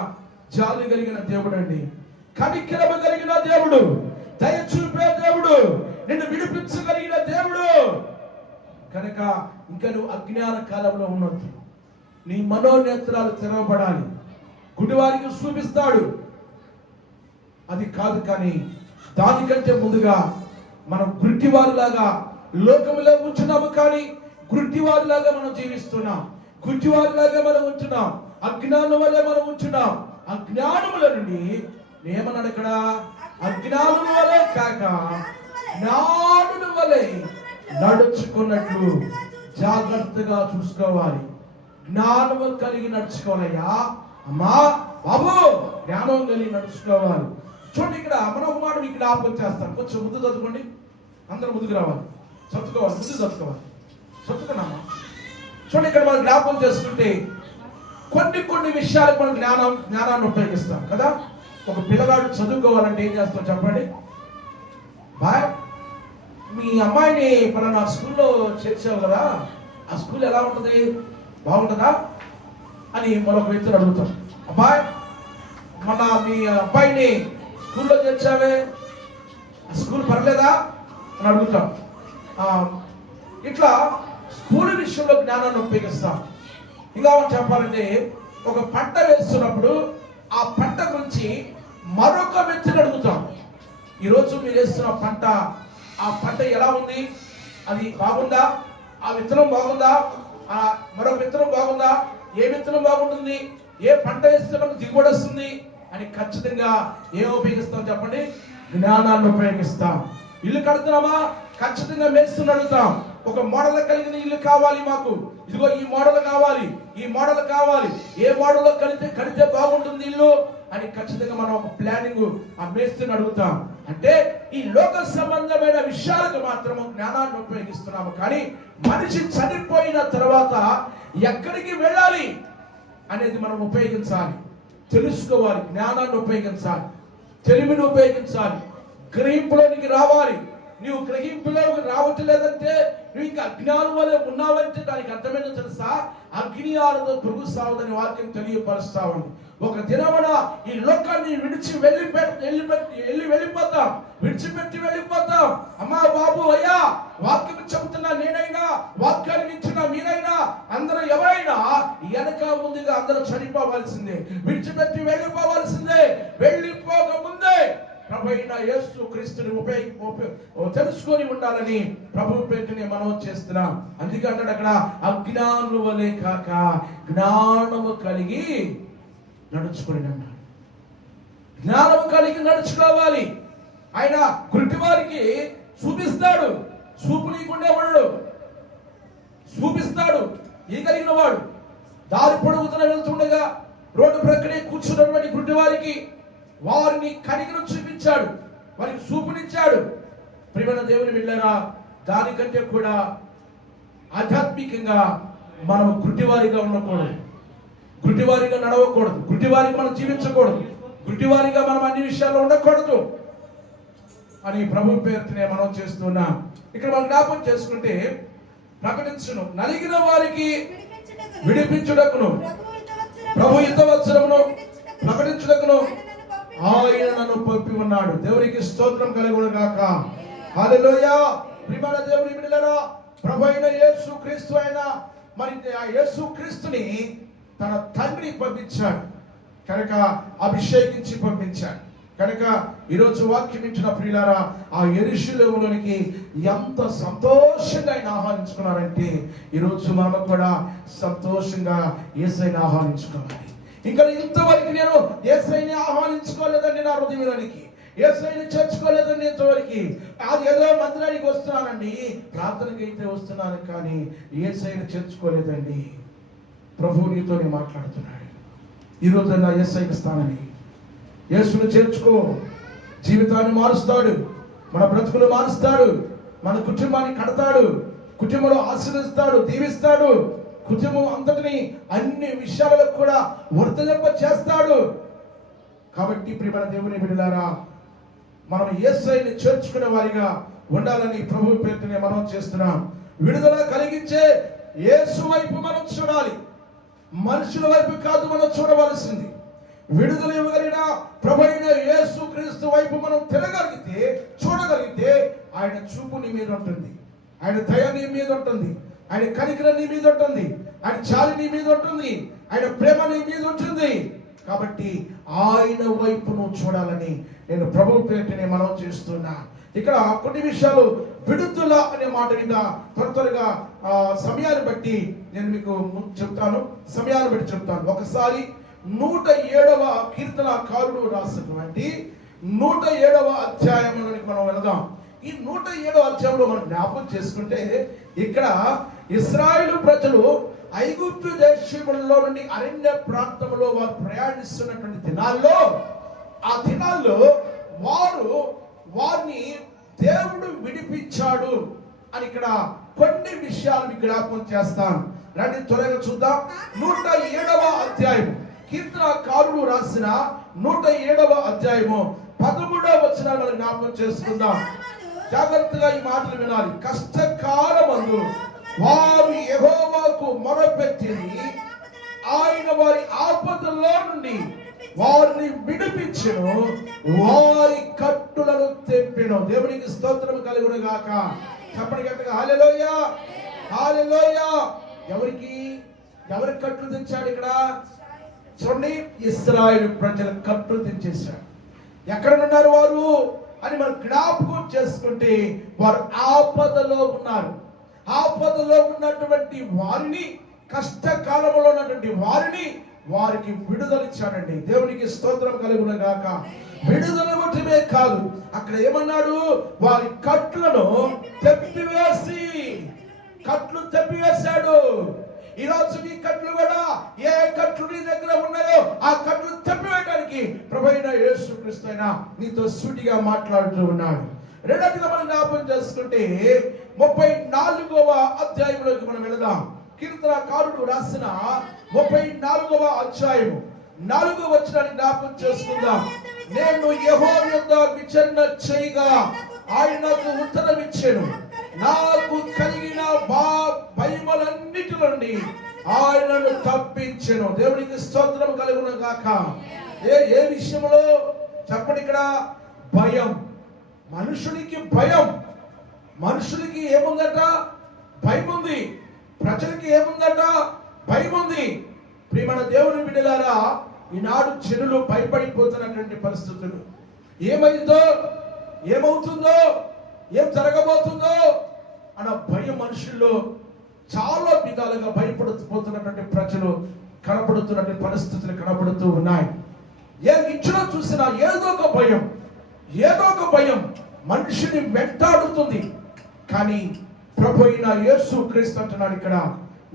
జాలి కలిగిన దేవుడు అండి, కనికరము కలిగిన దేవుడు, దయ చూపే దేవుడు, నిన్ను విడిపించగలిగిన దేవుడు. కనుక ఇంకా నువ్వు అజ్ఞాన కాలంలో ఉన్నట్టు నీ మనోనేత్రాలు తెరవబడాలి. గుడివారికి చూపిస్తాడు, అది కాదు. కానీ దానికంటే ముందుగా మనం గుడ్డివారిలాగా లోకములో ఉంటున్నాము. కానీ గుడ్డివారిలాగా మనం జీవిస్తున్నాం, గుడ్డివారిలాగా మనం ఉంటున్నాం, అజ్ఞానం వల్లే మనం ఉంటున్నాం. అజ్ఞానముల నుండి ఏమన్నాడు ఇక్కడ? అజ్ఞానుల వలె కాక జ్ఞానుల వలె నడుచుకున్నట్లు జాగ్రత్తగా చూసుకోవాలి. జ్ఞానము కలిగి నడుచుకోవాలయ్యా అమ్మా బాబు, జ్ఞానం కలిగి నడుచుకోవాలి. చూడండి, ఇక్కడ మనం ఒక మాట మీకు జ్ఞాపకం చేస్తాం. కొంచెం ముందు చదువుకోండి, అందరూ ముందుకు రావాలి, చదువుకోవాలి, ముందు చదువుకోవాలి, చదువుకున్నామా? చూడండి, ఇక్కడ మనం జ్ఞాపకం చేసుకుంటే కొన్ని విషయాలకు మనం జ్ఞానాన్ని ఉపయోగిస్తాం కదా. ఒక పిల్లగాడు చదువుకోవాలంటే ఏం చేస్తాం చెప్పండి? బాయ్, మీ అమ్మాయిని పలానా స్కూల్లో చేర్చావు కదా, ఆ స్కూల్ ఎలా ఉంటుంది, బాగుంటుందా అని మరొక వ్యక్తిని అడుగుతాం. అబ్బాయి, మన మీ అబ్బాయిని స్కూల్లో చేర్చావే, ఆ స్కూల్ పర్లేదా అని అడుగుతాం. ఇట్లా స్కూల్ విషయంలో జ్ఞానాన్ని ఉపయోగిస్తాం. ఇంకా చెప్పాలంటే ఒక పంట వేస్తున్నప్పుడు ఆ పంట గురించి మరొక వ్యక్తిని అడుగుతాం. ఈరోజు మీరు వేస్తున్న పంట, ఆ పంట ఎలా ఉంది, అది బాగుందా, ఆ విత్తనం బాగుందా, ఆ మరొక విత్తనం బాగుందా, ఏ విత్తనం బాగుంటుంది, ఏ పంట వేస్తే మనకు దిగుబడి వస్తుంది అని ఖచ్చితంగా ఏం ఉపయోగిస్తాం చెప్పండి? జ్ఞానాన్ని ఉపయోగిస్తాం. ఇల్లు కడుతున్నామా, ఖచ్చితంగా మేస్తుని అడుగుతాం. ఒక మోడల్ కలిగిన ఇల్లు కావాలి మాకు, ఇదిగో ఈ మోడల్ కావాలి, ఈ మోడల్ కావాలి, ఏ మోడల్లో కడితే బాగుంటుంది ఇల్లు అని ఖచ్చితంగా మనం ఒక ప్లానింగ్ ఆ మేస్తుని అడుగుతాం. అంటే ఈ లోక సంబంధమైన విషయాలకు మాత్రము జ్ఞానాన్ని ఉపయోగిస్తున్నాము. కానీ మనిషి చనిపోయిన తర్వాత ఎక్కడికి వెళ్ళాలి అనేది మనం ఉపయోగించాలి, తెలుసుకోవాలి, జ్ఞానాన్ని ఉపయోగించాలి, తెలివిని ఉపయోగించాలి, గ్రహింపులోనికి రావాలి. నువ్వు గ్రహింపులోకి రావట్లేదంటే నువ్వు ఇంకా అజ్ఞానం వల్ల ఉన్నావంటే దానికి అర్థమైందో తెలుసా? అగ్ని ఆరతో పురుగు సావదని వాక్యం తెలియపరుస్తా ఉంది. ఒక దినమున ఈ లోకాన్ని వెళ్ళిపోతాం, విడిచిపెట్టి వెళ్ళిపోతాం. అమ్మా బాబు అయ్యా, వాక్యం చెబుతున్నా నేనైనా, వాక్యాన్ని ఇచ్చిన మీరైనా, అందరూ ఎవరైనా వెనక ముందుగా అందరూ చనిపోవాల్సిందే, విడిచిపెట్టి వెళ్ళిపోవాల్సిందే. వెళ్ళిపోక ముందే ప్రభు అయిన యేసు క్రీస్తుని తెలుసుకొని ఉండాలని ప్రభు పేరుని మనం చేస్తున్నాం. అందుకే అంటాడు అక్కడ, అజ్ఞానుల వలె కాక జ్ఞానము కలిగి నడుచుకొని అన్నాడు. జ్ఞానము కలిగి నడుచుకోవాలి. ఆయన గుడ్డివారికి చూపిస్తాడు, చూపు నీకుండే వాడు చూపిస్తాడు. ఈ కలిగిన వాడు దారి పొడుగుతున్న వెళ్తుండగా రోడ్డు ప్రక్కనే కూర్చున్నటువంటి గుడ్డివారికి వారిని కనికరం చూపించాడు, వారికి చూపునిచ్చాడు. ప్రియమైన దేవుని బిడ్డలారా, దానికంటే కూడా ఆధ్యాత్మికంగా మనం గుడ్డివారిగా ఉండకూడదు, గుడ్డివారిగా నడవకూడదు, గుడ్డివారిగా మనం జీవించకూడదు, గుడ్డివారిగా మనం అన్ని విషయాల్లో ఉండకూడదు అని ప్రభు పేరునే మనం చేస్తున్నాం. ఇక్కడ మనం జ్ఞాపకం చేసుకుంటే, ప్రకటించును, నలిగిన వారికి విడిపించుటకును, ప్రభు యుద్ధవత్సరమును ప్రకటించుటకును ఆయన నన్ను పంపి ఉన్నాడు. దేవునికి స్తోత్రం కలుగును గాక. హల్లెలూయా. ప్రియమైన దేవుని బిడ్డలారా, ప్రభు అయిన యేసు క్రీస్తు అయిన మరి ఆ యేసు క్రీస్తుని తన తండ్రి పంపించాడు కనుక అభిషేకించి పంపించాడు. కనుక ఈరోజు వాక్యం ఇచ్చిన ప్రియులారా, ఆ యెరూషలేములోనికి ఎంత సంతోషంగా ఆయన ఆహ్వానించుకున్నారంటే, ఈరోజు మనం కూడా సంతోషంగా యేసయ్యని ఆహ్వానించుకోవాలి. ఇంకా ఇంతవరకు నేను యేసయ్యని ఆహ్వానించుకోలేదండి, నా హృదయంలోనికి యేసయ్యని చేర్చుకోలేదండి ఇంతవరకు. అది ఏదో మందిరానికి వస్తున్నానండి, ప్రార్థనకి అయితే వస్తున్నాను, కానీ యేసయ్యని చేర్చుకోలేదండి. ప్రభువు నీతోనే మాట్లాడుతున్నాడు. ఈరోజు నా యేసయ్యకి స్థానమే. యేసును చేర్చుకో, జీవితాన్ని మారుస్తాడు, మన బ్రతుకులు మారుస్తాడు, మన కుటుంబాన్ని కడతాడు, కుటుంబంలో ఆశీర్వదిస్తాడు, దీవిస్తాడు, కుటుంబం అంతటిని అన్ని విషయాలలో కూడా వర్ధలింప చేస్తాడు. కాబట్టి ప్రియమైన దేవుని బిడ్డలారా, మనం యేసయ్యని చేర్చుకునే వారిగా ఉండాలని ప్రభు పేరునే మనం చేస్తున్నాం. విడుదల కలిగించే యేసు వైపు మనం చూడాలి, మనుషుల వైపు కాదు మనం చూడవలసింది. విడుదల ఇవ్వగలిగిన ప్రభు అయిన యేసు క్రీస్తు వైపు మనం తిరగలిగితే, చూడగలిగితే, ఆయన చూపు నీ మీద ఉంటుంది, ఆయన దయ నీ మీద ఉంటుంది, ఆయన కనికరం నీ మీద ఉంటుంది, ఆయన చాలి నీ మీద ఉంటుంది, ఆయన ప్రేమ నీ మీద ఉంటుంది. కాబట్టి ఆయన వైపు నువ్వు చూడాలని నేను ప్రభు పేరునే మనం చేస్తున్నా. ఇక్కడ కొన్ని విషయాలు విడుదల అనే మాట మీద త్వరగా సమయాన్ని బట్టి నేను మీకు చెప్తాను, సమయాన్ని బట్టి చెప్తాను. ఒకసారి 107వ కీర్తనకారుడు రాసినటువంటి 107వ అధ్యాయంలోనికి మనం వెళదాం. ఈ 107వ అధ్యాయంలో మనం జ్ఞాపకం చేసుకుంటే, ఇక్కడ ఇశ్రాయేలు ప్రజలు ఐగుప్తు దేశంలో నుండి అరణ్య ప్రాంతంలో వారు ప్రయాణిస్తున్నటువంటి దినాల్లో, ఆ దినాల్లో వారిని దేవుడు విడిపించాడు అని ఇక్కడ కొన్ని విషయాలు జ్ఞాపకం చేస్తాను. రండి త్వరగా చూద్దాం. 107వ అధ్యాయం, కీర్తనకారుడు రాసిన 107వ అధ్యాయము 13వ వచనాలను జ్ఞాపకం చేసుకుందాం. జాగ్రత్తగా ఈ మాటలు వినాలి. కష్టకాలమందు వారు యెహోవాకు మొరపెట్టిరి, ఆయన వారి ఆపదల్లో నుండి వారిని విడిపించెను, వారి కట్టులను తెప్పెను. దేవునికి స్తోత్రం కలుగును గాక. చెప్పండి గట్టిగా హల్లెలూయా, హల్లెలూయా. ఎవరి కట్లు తెచ్చాడు ఇక్కడ చూడండి, ఇశ్రాయేలు ప్రజల కట్లు తెచ్చేశాడు. ఎక్కడ ఉన్నారు వారు అని మనం జ్ఞాపకం చేసుకుంటే, వారు ఆపదలో ఉన్నారు. ఆపదలో ఉన్నటువంటి వారిని, కష్టకాలంలో ఉన్నటువంటి వారికి విడుదల ఇచ్చాడండి. దేవునికి స్తోత్రం కలుగును గాక. విడుదల ఇవ్వటమే కాదు, అక్కడ ఏమన్నాడు, వారి కట్లను తెప్పివేశాడు. ఈరోజు నీ కట్లు కూడా, ఏ కట్లు నీ దగ్గర ఉన్నాయో ఆ కట్లు తెప్పివేయడానికి ప్రభు అయిన యేసుక్రీస్తు అయినా నీతో సూటిగా మాట్లాడుతూ ఉన్నాడు. రెండవదిగా మనం జ్ఞాపకం చేసుకుంటే 34వ అధ్యాయంలోకి మనం వెళదాం. కీర్తనకారుడు రాసిన 34వ అధ్యాయం 4వ వచనాన్ని జ్ఞాపకం చేసుకుందాం. నేను యెహోవా యొద్ద విచారణ చేయగా ఆయన నాకు ఉత్తరం ఇచ్చెను, నాకు కలిగిన భయములన్నిటి నుండి ఆయనను తప్పించెను. దేవునికి స్తోత్రం కలుగును గాక. ఏ విషయంలో చెప్పండి. ఇక్కడ భయం, మనుషునికి భయం. మనుషులకి ఏముందట? భయం ఉంది. ప్రజలకి ఏముందట? భయం ఉంది. ప్రియమైన దేవుని బిడ్డలారా, ఈనాడు జనులు భయపడిపోతున్నటువంటి పరిస్థితులు, ఏమైందో, ఏమవుతుందో, ఏం జరగబోతుందో అన్న భయం మనుషుల్లో చాలా విధాలుగా భయపడిపోతున్నటువంటి ప్రజలు కనపడుతున్నటువంటి పరిస్థితులు కనపడుతూ ఉన్నాయి. ఏ ఇంట్లో చూసినా ఏదో ఒక భయం మనిషిని వెంటాడుతుంది. కానీ ప్రభు అయిన యేసు క్రీస్తు అంటున్నాడు ఇక్కడ,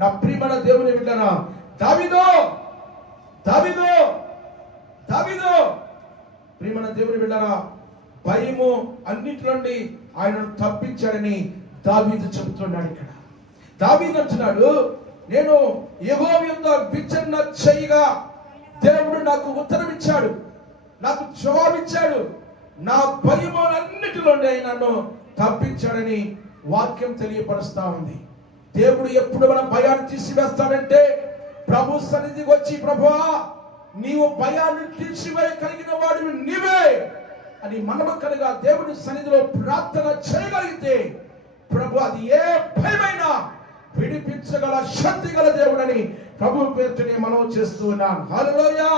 నా ప్రియమైన దేవుని బిడ్డలారా, దావీదో ప్రియమైన దేవుని బిడ్డలారా, భయము అన్నిటి నుండి ఆయనను తప్పించాడని దావీదు చెబుతున్నాడు. ఇక్కడ దావీదు అంటున్నాడు, నేను యెహోవా యొద్ద విచారణ చేయగా దేవుడు నాకు ఉత్తరం ఇచ్చాడు, నాకు జవాబిచ్చాడు, నా భయములన్నిటి నుండి ఆయనను తప్పించాడని వాక్యం తెలియపరుస్తా ఉంది. దేవుడు ఎప్పుడు మన భయాన్ని తీసివేస్తాడంటే, ప్రభు సన్నిధికి వచ్చి, ప్రభువా నీవు భయాన్ని తీసివేయగలిగిన వాడివి నీవే అని మనమక్కడగా దేవుడి సన్నిధిలో ప్రార్థన చేయగలిగితే, ప్రభు అది ఏ భయమైనా విడిపించగల శక్తి గల దేవుడని ప్రభు పేరునే మనం చేస్తూ ఉన్నాం. హల్లెలూయా.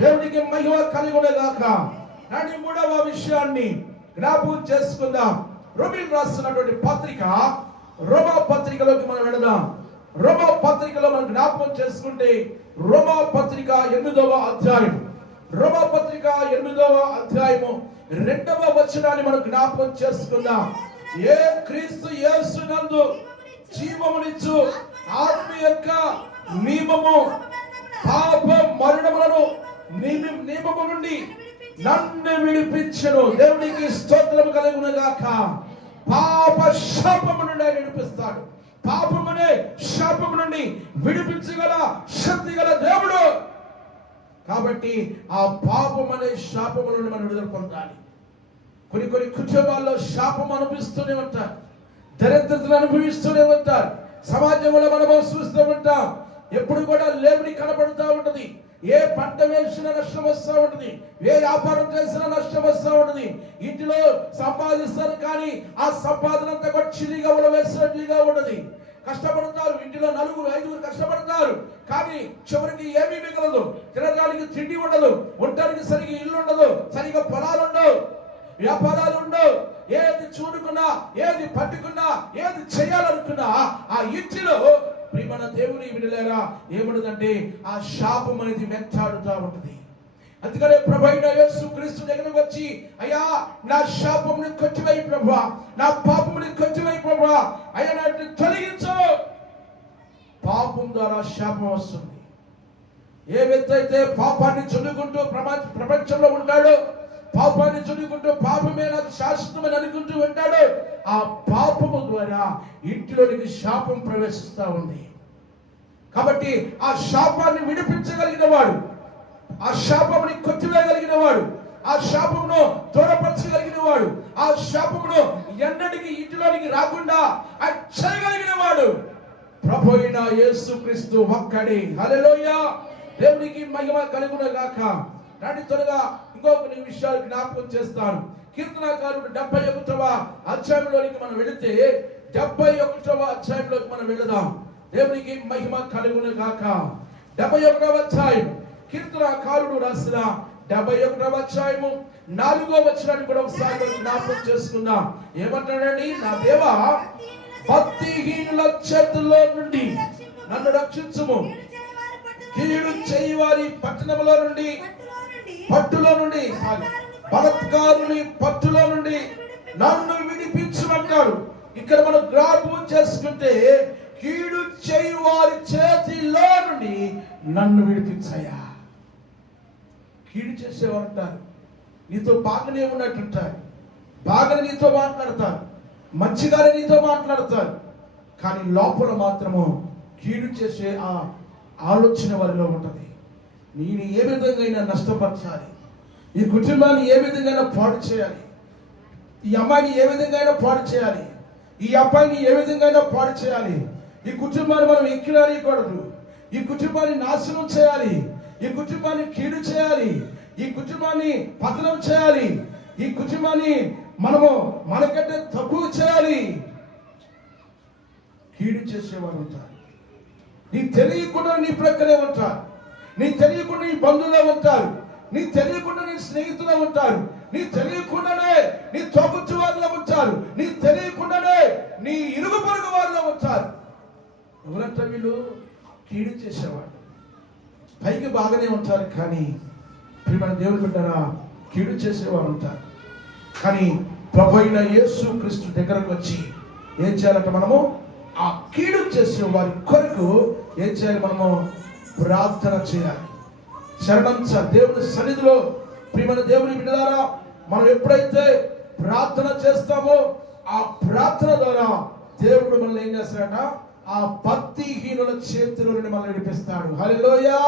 దేవునికి మహిమ కలుగును గాక. నాటి మూడవ విషయాన్ని జ్ఞాపకం చేసుకుందాం. రోమీయులకు రాస్తున్నటువంటి పత్రిక రోమా పత్రికలోకి మనం వెళదాం. రోమా పత్రికలో మనం జ్ఞాపకం చేసుకుంటే రోమా పత్రిక 8వ అధ్యాయం, రోమా పత్రిక 8వ అధ్యాయము 2వ వచనాన్ని మనం జ్ఞాపకం చేసుకుందాం. ఏ క్రీస్తు యేసునందు జీవమునిచ్చు ఆత్మ యొక్క నియమము పాప మరణములను నియమము నుండి నన్ను విడిపించెను. దేవునికి స్తోత్రం కలుగును గాక. పాప శాపము నుండి ఆయన విడిపిస్తాడు. పాపమనే శాపము నుండి విడిపించగల శక్తి గల దేవుడు. కాబట్టి ఆ పాపం అనే శాపము నుండి మనం విడుదల పొందాలి. కొన్ని కుటుంబాల్లో శాపం అనిపిస్తూనే ఉంటారు, దరిద్రతను అనుభవిస్తూనే ఉంటారు. సమాజంలో మనం చూస్తూ ఉంటాం, ఎప్పుడు కూడా లేమిని కనబడుతూ ఉంటది. ఏ పంట వేసినా నష్టం వస్తూ ఉంటది, ఏ వ్యాపారం చేసినా నష్టం వస్తూ ఉంటది. ఇంటిలో సంపాదిస్తారు కానీ ఆ సంపాదన అంతా కూడా చిల్లిగా వేసినట్లుగా ఉంటది. కష్టపడతారు, ఇంటిలో 4-5 కష్టపడతారు కానీ చివరికి ఏమీ మిగలదు. తినడానికి తిండి ఉండదు, ఉండడానికి సరిగా ఇల్లు ఉండదు, సరిగా పొలాలు ఉండవు, వ్యాపారాలు ఉండవు. ఏది చూడుకున్నా, ఏది పట్టుకున్నా, ఏది చేయాలనుకున్నా ఆ ఇంటిలో ప్రియమైన దేవుని విడలేరా ఏమన్నదంటే ఆ శాపం అనేది వెంటాడుతూ ఉంటది. అందుకనే ప్రభువైన యేసుక్రీస్తు దగ్గరకు వచ్చి, అయ్యా నా శాపముని కొట్టివేయి ప్రభువా, నా పాపముని కొట్టివేయి ప్రభువా, అయ్యా నాటిని తొలగించు. పాపం ద్వారా శాపం వస్తుంది. ఏ వ్యక్తి అయితే పాపాన్ని చదువుకుంటూ ప్రపంచంలో ఉంటాడో, పాపాన్ని చదువుకుంటూ పాపమే నాకు శాశ్వతమని అనుకుంటూ ఉంటాడు, ఆ పాపము ద్వారా ఇంటిలోనికి శాపం ప్రవేశిస్తా ఉంది. కాబట్టి ఆ శాపాన్ని విడిపించగలిగిన వాడు, ఆ శాపముని కొట్టివేయగలిగిన వాడు, ఆ శాపమును దూరపరచగలిగిన వాడు, ఆ శాపమును ఎన్నటికి ఇంటిలోనికి రాకుండా చేయగలిగిన వాడు ప్రభువైన యేసుక్రీస్తు ఒక్కడే. హల్లెలూయా. దేవునికి మహిమ కలుగును గాక. నాటి త్వరగా ఇంకొక విషయాలు జ్ఞాపకం చేస్తాను. కీర్తనాకారుడు 71వ అధ్యాయంలోనికి మనం వెళితే 71వ అధ్యాయంలోకి మనం వెళదాం. దేవునికి మహిమ కలుగును గాక. 71వ అధ్యాయం కీర్తనాకారుడు రాసిన 71వ అధ్యాయము 4వ వచనాన్ని కూడా ఒకసారి జ్ఞాపకం చేసుకుందాం. ఏమంటాడండి? నా దేవా, భక్తిహీనుల చేతుల్లో నుండి నన్ను రక్షించుము, కీడు చేయవారి పట్టణములో నుండి, పట్టులో నుండి, బలత్కారుని పట్టులో నుండి నన్ను విడిపించమంటాడు. ఇక్కడ మనం జ్ఞాపకం చేసుకుంటే కీడు చేయు వారి చేతిలో నుండి నన్ను విడిపించాయా. కీడు చేసేవారు అంటారు, నీతో బాగానే ఉన్నట్టుంటారు, బాగానే నీతో మాట్లాడతారు, మంచిగానే నీతో మాట్లాడతారు, కానీ లోపల మాత్రము కీడు చేసే ఆ ఆలోచన వారిలో ఉంటది. నేను ఏ విధంగా నష్టపరచాలి, ఈ కుటుంబాన్ని ఏ విధంగా పాడు చేయాలి, ఈ అమ్మాయిని ఏ విధంగా పాడు చేయాలి, ఈ అబ్బాయిని ఏ విధంగా పాడు చేయాలి, ఈ కుటుంబాన్ని మనం ఎక్కిరానియకూడదు, ఈ కుటుంబాన్ని నాశనం చేయాలి, ఈ కుటుంబాన్ని కీడు చేయాలి, ఈ కుటుంబాన్ని పతనం చేయాలి, ఈ కుటుంబాన్ని మనము మనకంటే తక్కువ చేయాలి. కీడు చేసేవారు ఉంటారు. నీ తెలియకుండా నీ ప్రక్కనే ఉంటారు, నీ తెలియకుండా నీ బంధువులే ఉంటారు, నీ తెలియకుండా నీ స్నేహితులే ఉంటారు, నీ తెలియకుండానే నీ తోబుట్టు వారిలో ఉంటారు, నీ తెలియకుండానే నీ ఇరుగు పొరుగు వారిలో ఉంటారు. ఎవరంటే వీళ్ళు కీడు చేసేవాడు. పైకి బాగానే ఉంటారు కానీ ప్రియమైన దేవుని బిడ్డరా కీడు చేసేవారు ఉంటారు. కానీ ప్రభువైన యేసుక్రీస్తు దగ్గరకు వచ్చి ఏం చేయాలంటే మనము ఆ కీడు చేసే వారి కొరకు ఏం చేయాలి? మనము ప్రార్థన చేయాలి. దేవుని సన్నిధిలో ప్రియమైన దేవుని బిడ్డలారా మనం ఎప్పుడైతే ప్రార్థన చేస్తామో ఆ ప్రార్థన ద్వారా దేవుడు మనల్ని ఏం చేస్తాడట? ఆ భక్తిహీనుల చేతిలో నుండి మనల్ని విడిపిస్తాడు. హల్లెలూయా.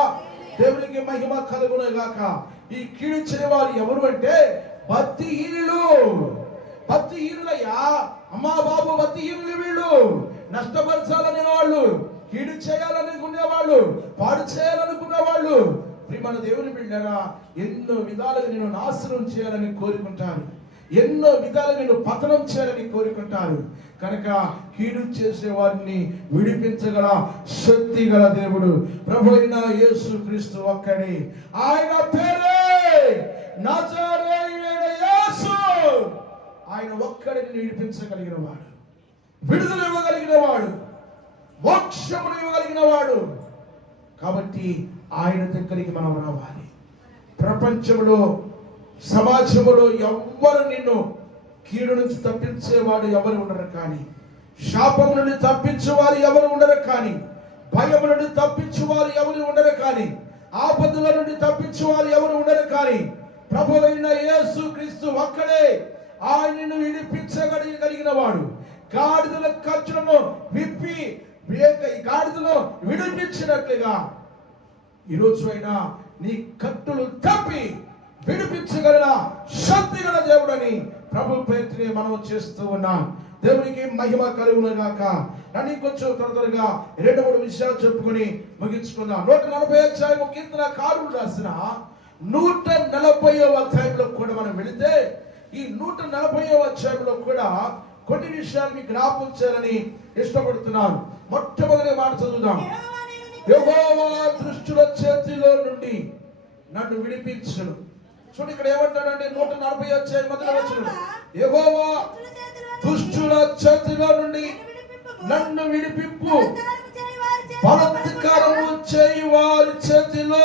దేవునికి మహిమ కలుగును గాక. ఈ కీడు చేయవారు ఎవరు అంటే భక్తిహీనులు. భక్తిహీనులయ్యా, అమ్మా బాబు, భక్తిహీనులు వీళ్ళు. నష్టపరచాలనే వాళ్ళు, కీడు చేయాలనుకునే వాళ్ళు, పాడు చేయాలనుకునే వాళ్ళు. ప్రియమైన దేవుని బిడ్డరా ఎన్నో విధాలుగా నేను నాశనం చేయాలని కోరుకుంటారు, ఎన్నో విధాలుగా నేను పతనం చేయాలని కోరుకుంటారు. కనుక కీడు చేసే వారిని విడిపించగల శక్తి గల దేవుడు ప్రభువైన యేసుక్రీస్తు ఒక్కడే. ఆయన పేరే నజరేయుడైన ఆయన ఒక్కడిని విడిపించగలిగిన వాడు, విడుదల ఇవ్వగలిగిన వాడు, మోక్షమును ఇవ్వగలిగిన వాడు. కాబట్టి ఆయన దగ్గరికి మనం రావాలి. ప్రపంచంలో సమాజంలో ఎవ్వరు నిన్ను కీడు నుంచి తప్పించేవాడు ఎవరు ఉండరు, కానీ శాపం నుండి తప్పించేవారు ఎవరు ఉండరు, కానీ భయం నుండి తప్పించేవారు ఎవరు ఉండరు, కానీ ఆపదల నుండి తప్పించేవారు ఎవరు ఉండరు, కానీ ప్రభువైన యేసు క్రీస్తు ఒక్కడే ఆయనను విడిపించగలిగిన వాడు. గాడిదల కచ్చులను విప్పి గాడిదను విడిపించినట్లుగా ఈరోజు అయినా నీ కట్టులు తప్పి విడిపించగల శక్తి గల దేవుడని ప్రభు పేరుని మనం చేస్తూ ఉన్నాం. దేవునికి మహిమ కలుగును గాక. నన్ను కొంచెం త్వరగా 2-3 విషయాలు చెప్పుకొని ముగించుకుందాం. 140 అధ్యాయం కీర్తనకారుడు రాసిన 140వ అధ్యాయంలో కూడా మనం వెళితే, ఈ 140వ అధ్యాయంలో కూడా కొన్ని విషయాలు మీకు జ్ఞాపకం చేయాలని ఇష్టపడుతున్నాను. మొట్టమొదటి మాట చదువుదాం. యెహోవా దుష్టుల చేతిలో నుండి నన్ను విడిపించును. చూడండి ఇక్కడ ఏమంటాడంటే 140 అధ్యాయం మొదటి వచనం, యెహోవా దుష్టుల చేతిలో నుండి నన్ను విడిపింపు, బలాత్కారము చేయి వారి చేతిలో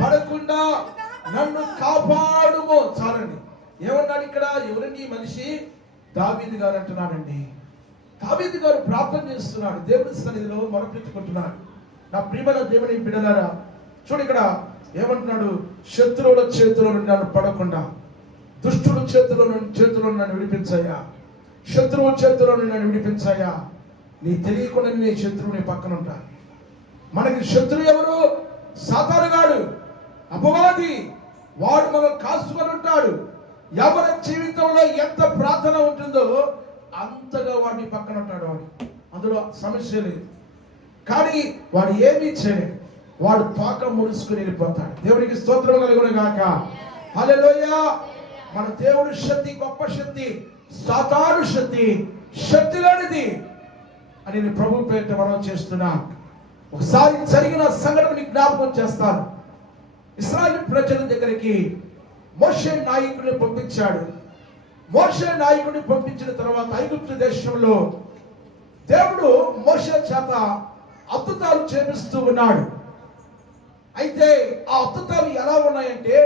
పడకుండా నన్ను కాపాడుము. చాలండి. ఏమన్నాడు ఇక్కడ? ఎవరండి ఈ మనిషి? దావీదు గారు అంటున్నాడండి. దావీదు గారు ప్రార్థన చేస్తున్నాడు, దేవుని సన్నిధిలో మొరపెట్టుకుంటున్నాడు. నా ప్రియమైన దేవుని బిడ్డలారా, చూడు ఇక్కడ ఏమంటున్నాడు? శత్రువుల చేతిలో నుండి నన్ను పడకుండా, దుష్టుల చేతిలో నన్ను విడిపించాయా, శత్రువుల చేతిలో నుండి నన్ను విడిపించాయా. నీ తెలియకుండా నీ శత్రువుని పక్కన ఉంటాడు. మనకి శత్రువు ఎవరు? సాతానుగాడు, అపవాది. వాడు మనం కాసుకొని ఉంటాడు. ఎవరి జీవితంలో ఎంత ప్రార్థన ఉంటుందో అంతగా వాడిని పక్కన ఉంటాడు. వాడు అందులో సమస్య లేదు, కానీ వాడు ఏమీ చేయలేడు. వాడు తోక ముడుచుకుని వెళ్ళిపోతాడు. దేవునికి స్తోత్రం కలుగును గాక. హల్లెలూయా. మన దేవుడి శక్తి గొప్ప శక్తి, సాతాను శక్తి శక్తి లేనిది అని నేను ప్రభు పేరిట మనం చేస్తున్నా. ఒకసారి జరిగిన సంఘటన మీకు జ్ఞాపకం చేస్తాను. ఇశ్రాయేలు ప్రజల దగ్గరికి మోషే నాయకుడిని పంపించాడు. మోషే నాయకుడిని పంపించిన తర్వాత ఐగుప్తు దేశంలో దేవుడు మోషే చేత అద్భుతాలు చేపిస్తూ ఉన్నాడు. అయితే ఆ అద్భుతాలు ఎలా ఉన్నాయంటే,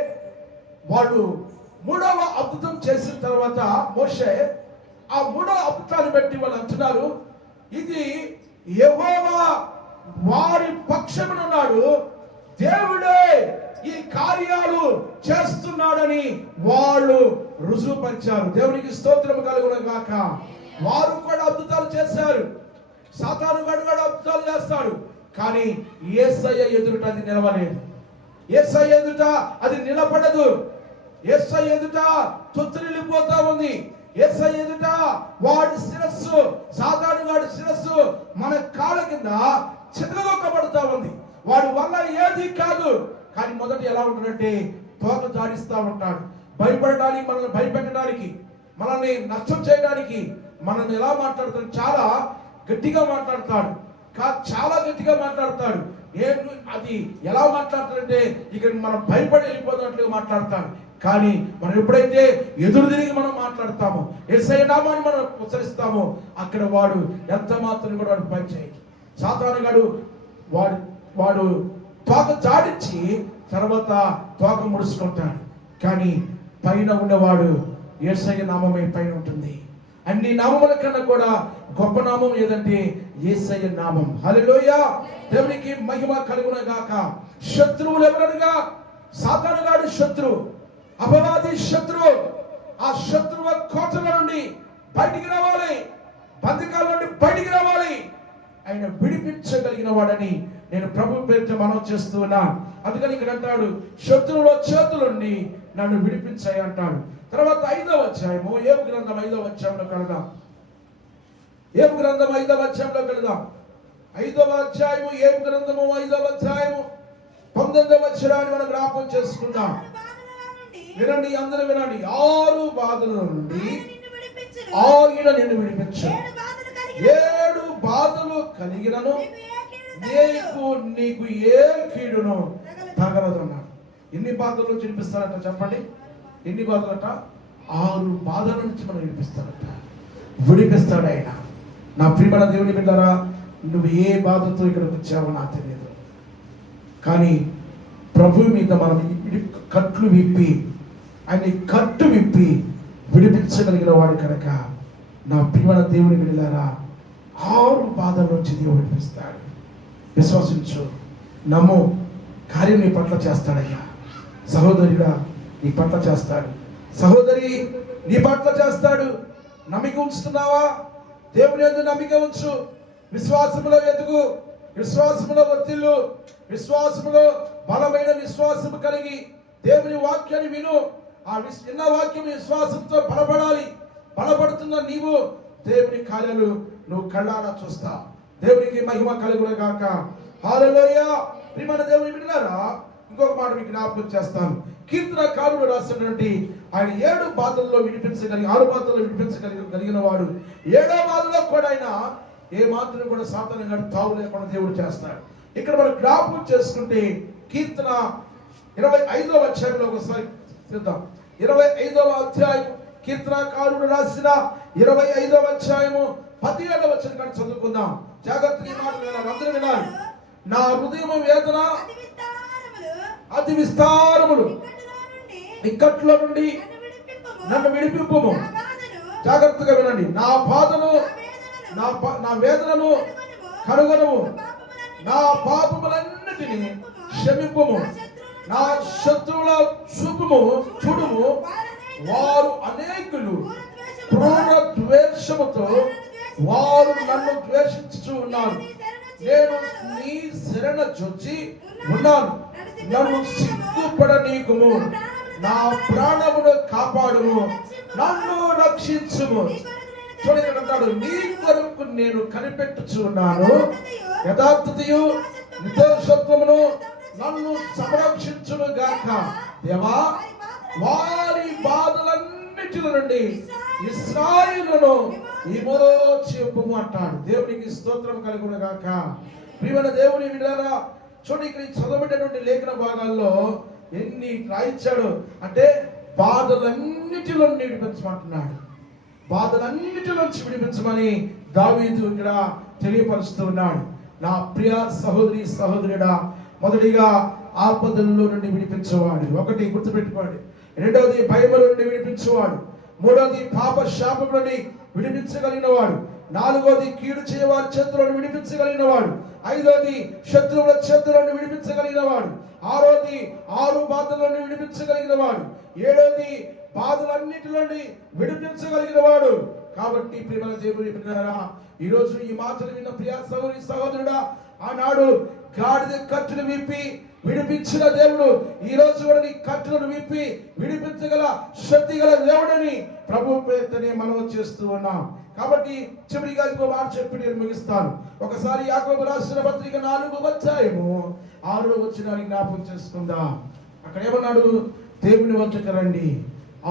వాళ్ళు 3వ అద్భుతం చేసిన తర్వాత మోషే ఆ 3వ అద్భుతాన్ని బట్టి వాళ్ళు అంటున్నారు, ఇది యెహోవా వారి పక్షమున ఉన్నాడు, దేవుడే ఈ కార్యాలు చేస్తున్నాడని వాళ్ళు రుజువుపరిచారు. దేవునికి స్తోత్రం కలుగును గాక. వారు కూడా అద్భుతాలు చేశారు. సాతానుగాడు కూడా అద్భుతాలు చేస్తాడు, కానీ యేసయ్య ఎదుట అది నిలవలేదు. యేసయ్య ఎదుట అది నిలబడదు. యేసయ్య ఎదుట తొత్తిల్లిపోతా ఉంది. యేసయ్య ఎదుట వాడి శిరస్సు, సాతానుగాడి శిరస్సు మన కాళ్ళ కింద చితకదొక్కబడుతా ఉంది. వాడి వల్ల ఏది కాదు. కానీ మొదట ఎలా ఉంటాడంటే తోక జాడిస్తూ ఉంటాడు. భయపడడానికి, మనల్ని భయపెట్టడానికి, మనల్ని నష్టం చేయడానికి మనల్ని ఎలా మాట్లాడతాడు? చాలా గట్టిగా మాట్లాడతాడు. చాలా గట్టిగా మాట్లాడతాడు. అది ఎలా మాట్లాడతాడంటే ఇక మనం భయపడి వెళ్ళిపోతున్నట్లుగా మాట్లాడతాడు. కానీ మనం ఎప్పుడైతే ఎదురు తిరిగి మనం మాట్లాడతామో, యేసయ్య నామాన్ని మనం ఉచ్చరిస్తామో, అక్కడ వాడు ఎంత మాత్రం కూడా వాడు పని చేయడు. సాతానుగాడు వాడు తోక జాడించి తర్వాత తోక ముడుచుకుంటాడు. కానీ పైన ఉన్నవాడు యేసయ్య నామమే పైన ఉంటుంది. అన్ని నామముల కన్నా కూడా గొప్ప నామం ఏదంటే యేసయ్య నామం. హల్లెలూయా. దేవునికి మహిమ కలుగును గాక. శత్రువులు ఎవరనగా సాతానుగాడు శత్రువు, అపవాది శత్రువు. ఆ శత్రువు కోటల నుండి బయటికి రావాలి, బంధకాల నుండి బయటికి రావాలి. ఆయన విడిపించగలిగిన వాడని నేను ప్రభు పేరుతో మనం చేస్తూ ఉన్నా. అందుకని ఇక్కడ అంటాడు, శత్రువుల చేతులుండి నన్ను విడిపించాయి అంటాడు. తర్వాత 5వ అధ్యాయము యోబు గ్రంథం 5వ అధ్యాయంలో కలుద్దాం. యోబు గ్రంథం 5వ అధ్యాయంలో కలుద్దాం. 5వ అధ్యాయము యోబు గ్రంథము 5వ అధ్యాయము 19వ వచనాన్ని మనం జ్ఞాపకం చేసుకుందాం. వినండి, అందరూ వినండి. 6 బాధల నుండి ఆయన నిన్ను విడిపించాడు. 7 బాధలు కలిగినను నీకు ఏ కీడును తగలదన్నాడు. ఎన్ని బాధలు చూపిస్తారట చెప్పండి? ఎన్ని బాధలట? 6 బాధల నుంచి మనం విడిపిస్తాడట, విడిపిస్తాడు ఆయన. నా ప్రియమైన దేవుని బిడ్డలారా, నువ్వు ఏ బాధతో ఇక్కడికి వచ్చావో నాకు తెలియదు, కానీ ప్రభు మీద మనం కట్లు విప్పి, ఆయన కట్టు విప్పి విడిపించగలిగిన వాడు కనుక నా ప్రియమైన దేవుని బిడ్డలారా, 6 బాధల నుంచి దేవుడు విడిపిస్తాడు. విశ్వసించు, నమ్ము, కార్యం నీ పట్ల చేస్తాడయ్యా. సహోదరుడా, నీ పట్ల చేస్తాడు. సహోదరి, నీ పట్ల చేస్తాడు. నమ్మిక ఉంచుతున్నావా? దేవుని యందు నమ్మిక ఉంచు. విశ్వాసములో ఎదుగు, విశ్వాసములో వర్తిల్లు, విశ్వాసములో బలమైన విశ్వాసము కలిగి దేవుని వాక్యాన్ని విను. ఆ విన్న వాక్యం విశ్వాసంతో బలపడాలి. బలపడుతున్న నీవు దేవుని కార్యాలు నువ్వు కళ్ళారా చూస్తావు. దేవునికి మహిమ కలుగును గాక. హల్లెలూయా. ప్రియమైన దేవుని బిడ్డలారా, ఇంకొక మాట మీకు జ్ఞాపకం చేస్తాను. కీర్తనకారుడు రాసినటువంటి ఆయన 6 బాధల్లో 6 బాధల్లో విడిపించగలిగిన వాడు 7వ బాధలో కూడా ఆయన ఏ మాత్రం కూడా సాతాను గారు తావు లేకుండా దేవుడు చేస్తాడు. ఇక్కడ మనం జ్ఞాపకం చేసుకుంటే కీర్తన 25వ అధ్యాయంలో ఒకసారి చూద్దాం. 25వ అధ్యాయం కీర్తనకారుడు రాసిన 25వ అధ్యాయము 17వ వచనం కానీ చదువుకుందాం. జాగ్రత్తగా ఈ మాట వినాలి, అందరూ వినాలి. నా హృదయం వేదన అతి విస్తారములు, ఇక్కట్లో నుండి నన్ను విడిపింపుము. జాగ్రత్తగా వినండి. నా బాధను నా వేదనను కనుగొనుము, నా పాపములన్నిటినీ క్షమింపుము, నా శత్రువుల చూడుము. వారు అనేకులు క్రూర ద్వేషముతో వారు నన్ను ద్వేషించుచు ఉన్నారు. నేను నీ శరణ జొచ్చి ఉన్నాను. నన్ను సిగ్గుపడనీకుము, నా ప్రాణమును కాపాడుము, నన్ను రక్షించుము. చూడండి అంటాడు, నీ కొరకు నేను కనిపెట్టుచు ఉన్నాను. యథార్థతయు నిర్దోషత్వమును నన్ను సంరక్షించును గాక. దేవా, వారి బాధలన్నిటి నుండి ఇశ్రాయేలును విమోచింపుము అంటాడు. దేవునికి స్తోత్రం కలుగును గాక. ప్రియమైన దేవుని బిడ్డలారా, చూడండి ఇక్కడ చదవబడినటువంటి లేఖన భాగాల్లో ఎన్ని రాయించాడు అంటే బాధలన్నిటిలో విడిపించమంటున్నాడు. బాధలన్నిటిలోంచి విడిపించమని దావీదు ఇక్కడ తెలియపరుస్తూ ఉన్నాడు. నా ప్రియ సహోదరి సహోదరుడా, మొదటిగా ఆపదల్లో నుండి విడిపించేవాడు. 1 గుర్తుపెట్టుకోండి. 2వది భయముల నుండి విడిపించేవాడు. 3వది పాప శాపం నుండి విడిపించగలిగిన వాడు. 4వది కీడు చేయవారి చేతులను విడిపించగలిగిన వాడు. 5వది శత్రువుల చేతులను విడిపించగలిగిన వాడు. 6వది 6 బాధల నుండి విడిపించగలిగిన వాడు. 7వది బాధలన్నిటి నుండి విడిపించగలిగిన వాడు. కాబట్టి ప్రియమైన దేవుని బిడ్డలారా, ఈ రోజు ఈ మాటలు విన్న ప్రియ సహోదరి సహోదరుడా, ఆనాడు గాడిద కట్టును విప్పి విడిపించిన దేవుడు ఈ రోజు కూడా నీ కట్టులను విప్పి విడిపించగల శక్తి గల దేవుడని ప్రభు పేరుతోనే మనం చేస్తూ ఉన్నాం. కాబట్టి చివరిగా ఇంకో మాట చెప్పి నేను ముగిస్తాను. ఒకసారి యాకోబు రాసిన పత్రిక 4వ అధ్యాయము 6వ వచనాన్ని జ్ఞాపకం చేసుకుందాం. అక్కడ ఏమన్నాడు? దేవుని వద్దకు రండి,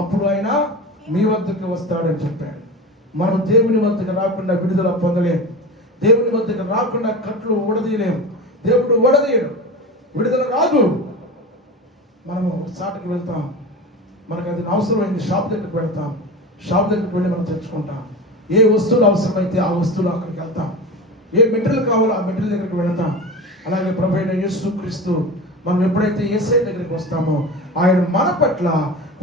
అప్పుడు ఆయన మీ వద్దకు వస్తాడని చెప్పాడు. మనం దేవుని వద్దకు రాకుండా విడుదల పొందలేం. దేవుని వద్దకు రాకుండా కట్లు ఊడదీయలేం. దేవుడు ఊడదీయడు, విడుదల రాదు. మనము సాటుకు వెళ్తాం, మనకు అది అవసరమైంది షాప్ దగ్గరికి వెళ్తాం, షాప్ దగ్గరికి వెళ్ళి మనం తెచ్చుకుంటాం. ఏ వస్తువులు అవసరమైతే ఆ వస్తువులు అక్కడికి వెళ్తాం. ఏ మెటీరియల్ కావాలో ఆ మెటీరియల్ దగ్గరికి వెళ్తాం. అలాగే ప్రభు అయిన యేసుక్రీస్తు మనం ఎప్పుడైతే యేసయ్య దగ్గరికి వస్తామో ఆయన మన పట్ల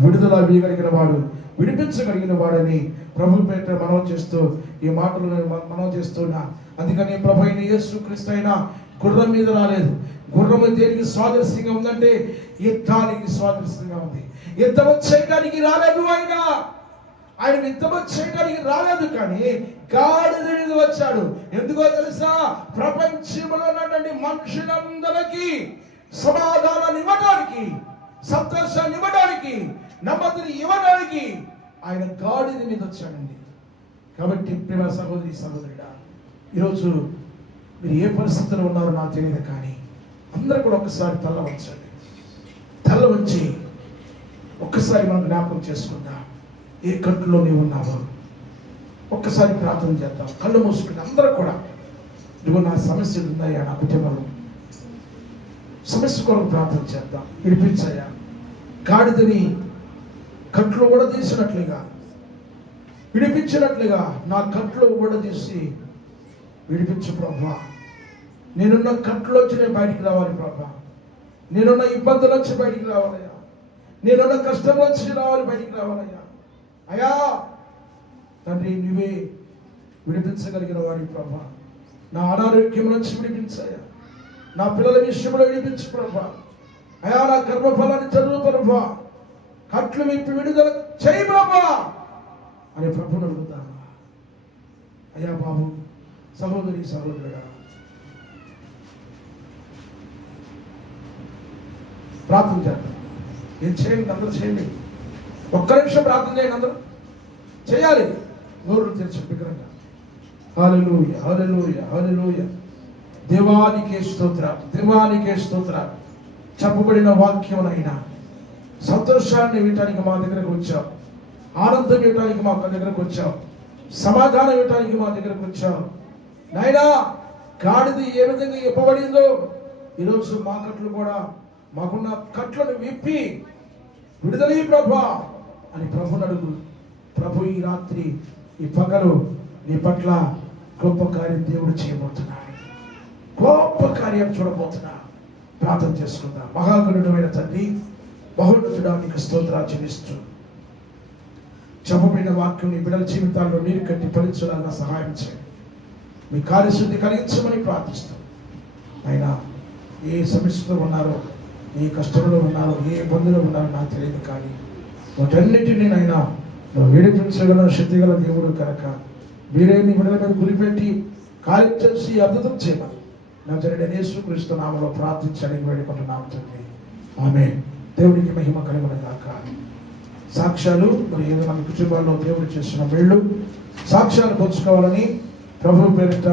విడుదల వీయగలిగిన వాడు, విడిపించగలిగిన వాడని ప్రభు పేట మనం చేస్తూ ఈ మాటలు మనం చేస్తున్నా. అందుకని ప్రభు అయిన యేసుక్రీస్తు అయినా గుర్రం మీద రాలేదు. గుర్రము దేనికి స్వాదర్శంగా ఉందంటే యుద్ధానికి స్వాదర్శంగా ఉంది. యుద్ధము చేయడానికి రాలేదు. ఆయన యుద్ధము చేయడానికి రాలేదు, కానీ గాడిద మీద వచ్చాడు. ఎందుకో తెలుసా? ప్రపంచంలో ఉన్నటువంటి మనుషులందరికీ సమాధానాన్ని ఇవ్వడానికి, సంతోషాన్ని ఇవ్వడానికి, నెమ్మదిని ఇవ్వడానికి ఆయన గాడిద మీద వచ్చాడండి. కాబట్టి ప్రేమ సహోదరి సహోదరుడా, ఈరోజు మీరు ఏ పరిస్థితుల్లో ఉన్నారో నాకు తెలియదు, కానీ అందరూ కూడా ఒక్కసారి తల్ల వంచండి. తల్ల వంచి ఒక్కసారి మనం జ్ఞాపకం చేసుకుందాం. ఏ కట్టులో నీవు ఉన్నావో ఒక్కసారి ప్రార్థన చేద్దాం. కళ్ళు మూసుకుంటే అందరూ కూడా, నువ్వు నా సమస్యలు ఉన్నాయా, నా కుటుంబంలో సమస్య కొరకు ప్రార్థన చేద్దాం. విడిపించాయా? గాడిదని కట్లు ఊడదీసినట్లుగా, విడిపించినట్లుగా నా కట్లు ఊడదీసి విడిపించు ప్రభా. నేనున్న కట్లోంచి నేను బయటికి రావాలి ప్రభా. నేనున్న ఇబ్బందుల నుంచి బయటికి రావాలయ్యా. నేనున్న కష్టం నుంచి బయటికి రావాలయ్యా. అయ్యా తండ్రి, నువ్వే విడిపించగలిగిన వాడి ప్రభా. నా అనారోగ్యం నుంచి విడిపించాయా. నా పిల్లల విషయంలో విడిపించు ప్రభా. అయా నా గర్భఫలాన్ని చదువు ప్రభా. కట్లు విప్పి విడుదల చేయి ప్రభా అని ప్రభుని అడుగుతాను. అయ్యా బాబు, సహోదరి సహోదరుడా, ప్రార్థన చేద్దాం. ఏం చేయండి, అందరూ చేయండి. ఒక్క నిమిషం ప్రార్థన చేయండి, అందరూ చేయాలి. నోరు తెరిచి విగ్రహంగా. హల్లెలూయా, హల్లెలూయా, హల్లెలూయా. దేవానికే స్తోత్రాలు, దేవానికే స్తోత్రాలు. చెప్పబడిన వాక్యమునైనా సంతోషాన్ని ఇవ్వటానికి మా దగ్గరకు వచ్చావు. ఆనందం ఇవ్వటానికి మా దగ్గరకు వచ్చావు. సమాధానం ఇవ్వటానికి మా దగ్గరకు వచ్చావు. నాయనా, గాడిది ఏ విధంగా ఇవ్వబడిందో ఈరోజు మా కట్లు కూడా, మాకున్న కట్లను విప్పి విడుదల ప్రభా అని ప్రభుని అడుగు. ప్రభు ఈ రాత్రి, ఈ పగలు నీ పట్ల గొప్ప కార్యం దేవుడు చేయబోతున్నాడు. గొప్ప కార్యం చూడబోతున్నా. ప్రార్థన చేసుకుందాం. మహాగణుడమైన తండ్రి, మహోన్నతుడా, నీకు స్తోత్రాలు చెల్లిస్తూ చెప్పబడిన వాక్యం నీ బిడ్డల జీవితాల్లో నీరు కట్టి ఫలించడానికి సహాయం చేయండి. మీ కార్యశుద్ధి కలిగించమని ప్రార్థిస్తాం. అయినా ఏ సమస్యలో ఉన్నారో, ఏ కష్టంలో ఉన్నారో, ఏ ఇబ్బందులో ఉన్నారో నాకు తెలియదు, కానీ వాటన్నిటినీ నైనా నువ్వు విడిపించగల శక్తిగల దేవుడు కనుక మీరే నీ బిడ్డల మీద గురిపెట్టి కార్యం చేసి అద్భుతం చేయమని నజరేయుడైన యేసుక్రీస్తు నామములో ప్రార్థించి అడిగి వేడుకుంటున్నాము తండ్రి. ఆమేన్. దేవునికి మహిమ కలుగును గాక. సాక్ష్యాలు మరి ఏదో మన కుటుంబాల్లో దేవుడు చేసిన మేళ్ళు సాక్ష్యాలు పంచుకోవాలని ప్రభు పేరిట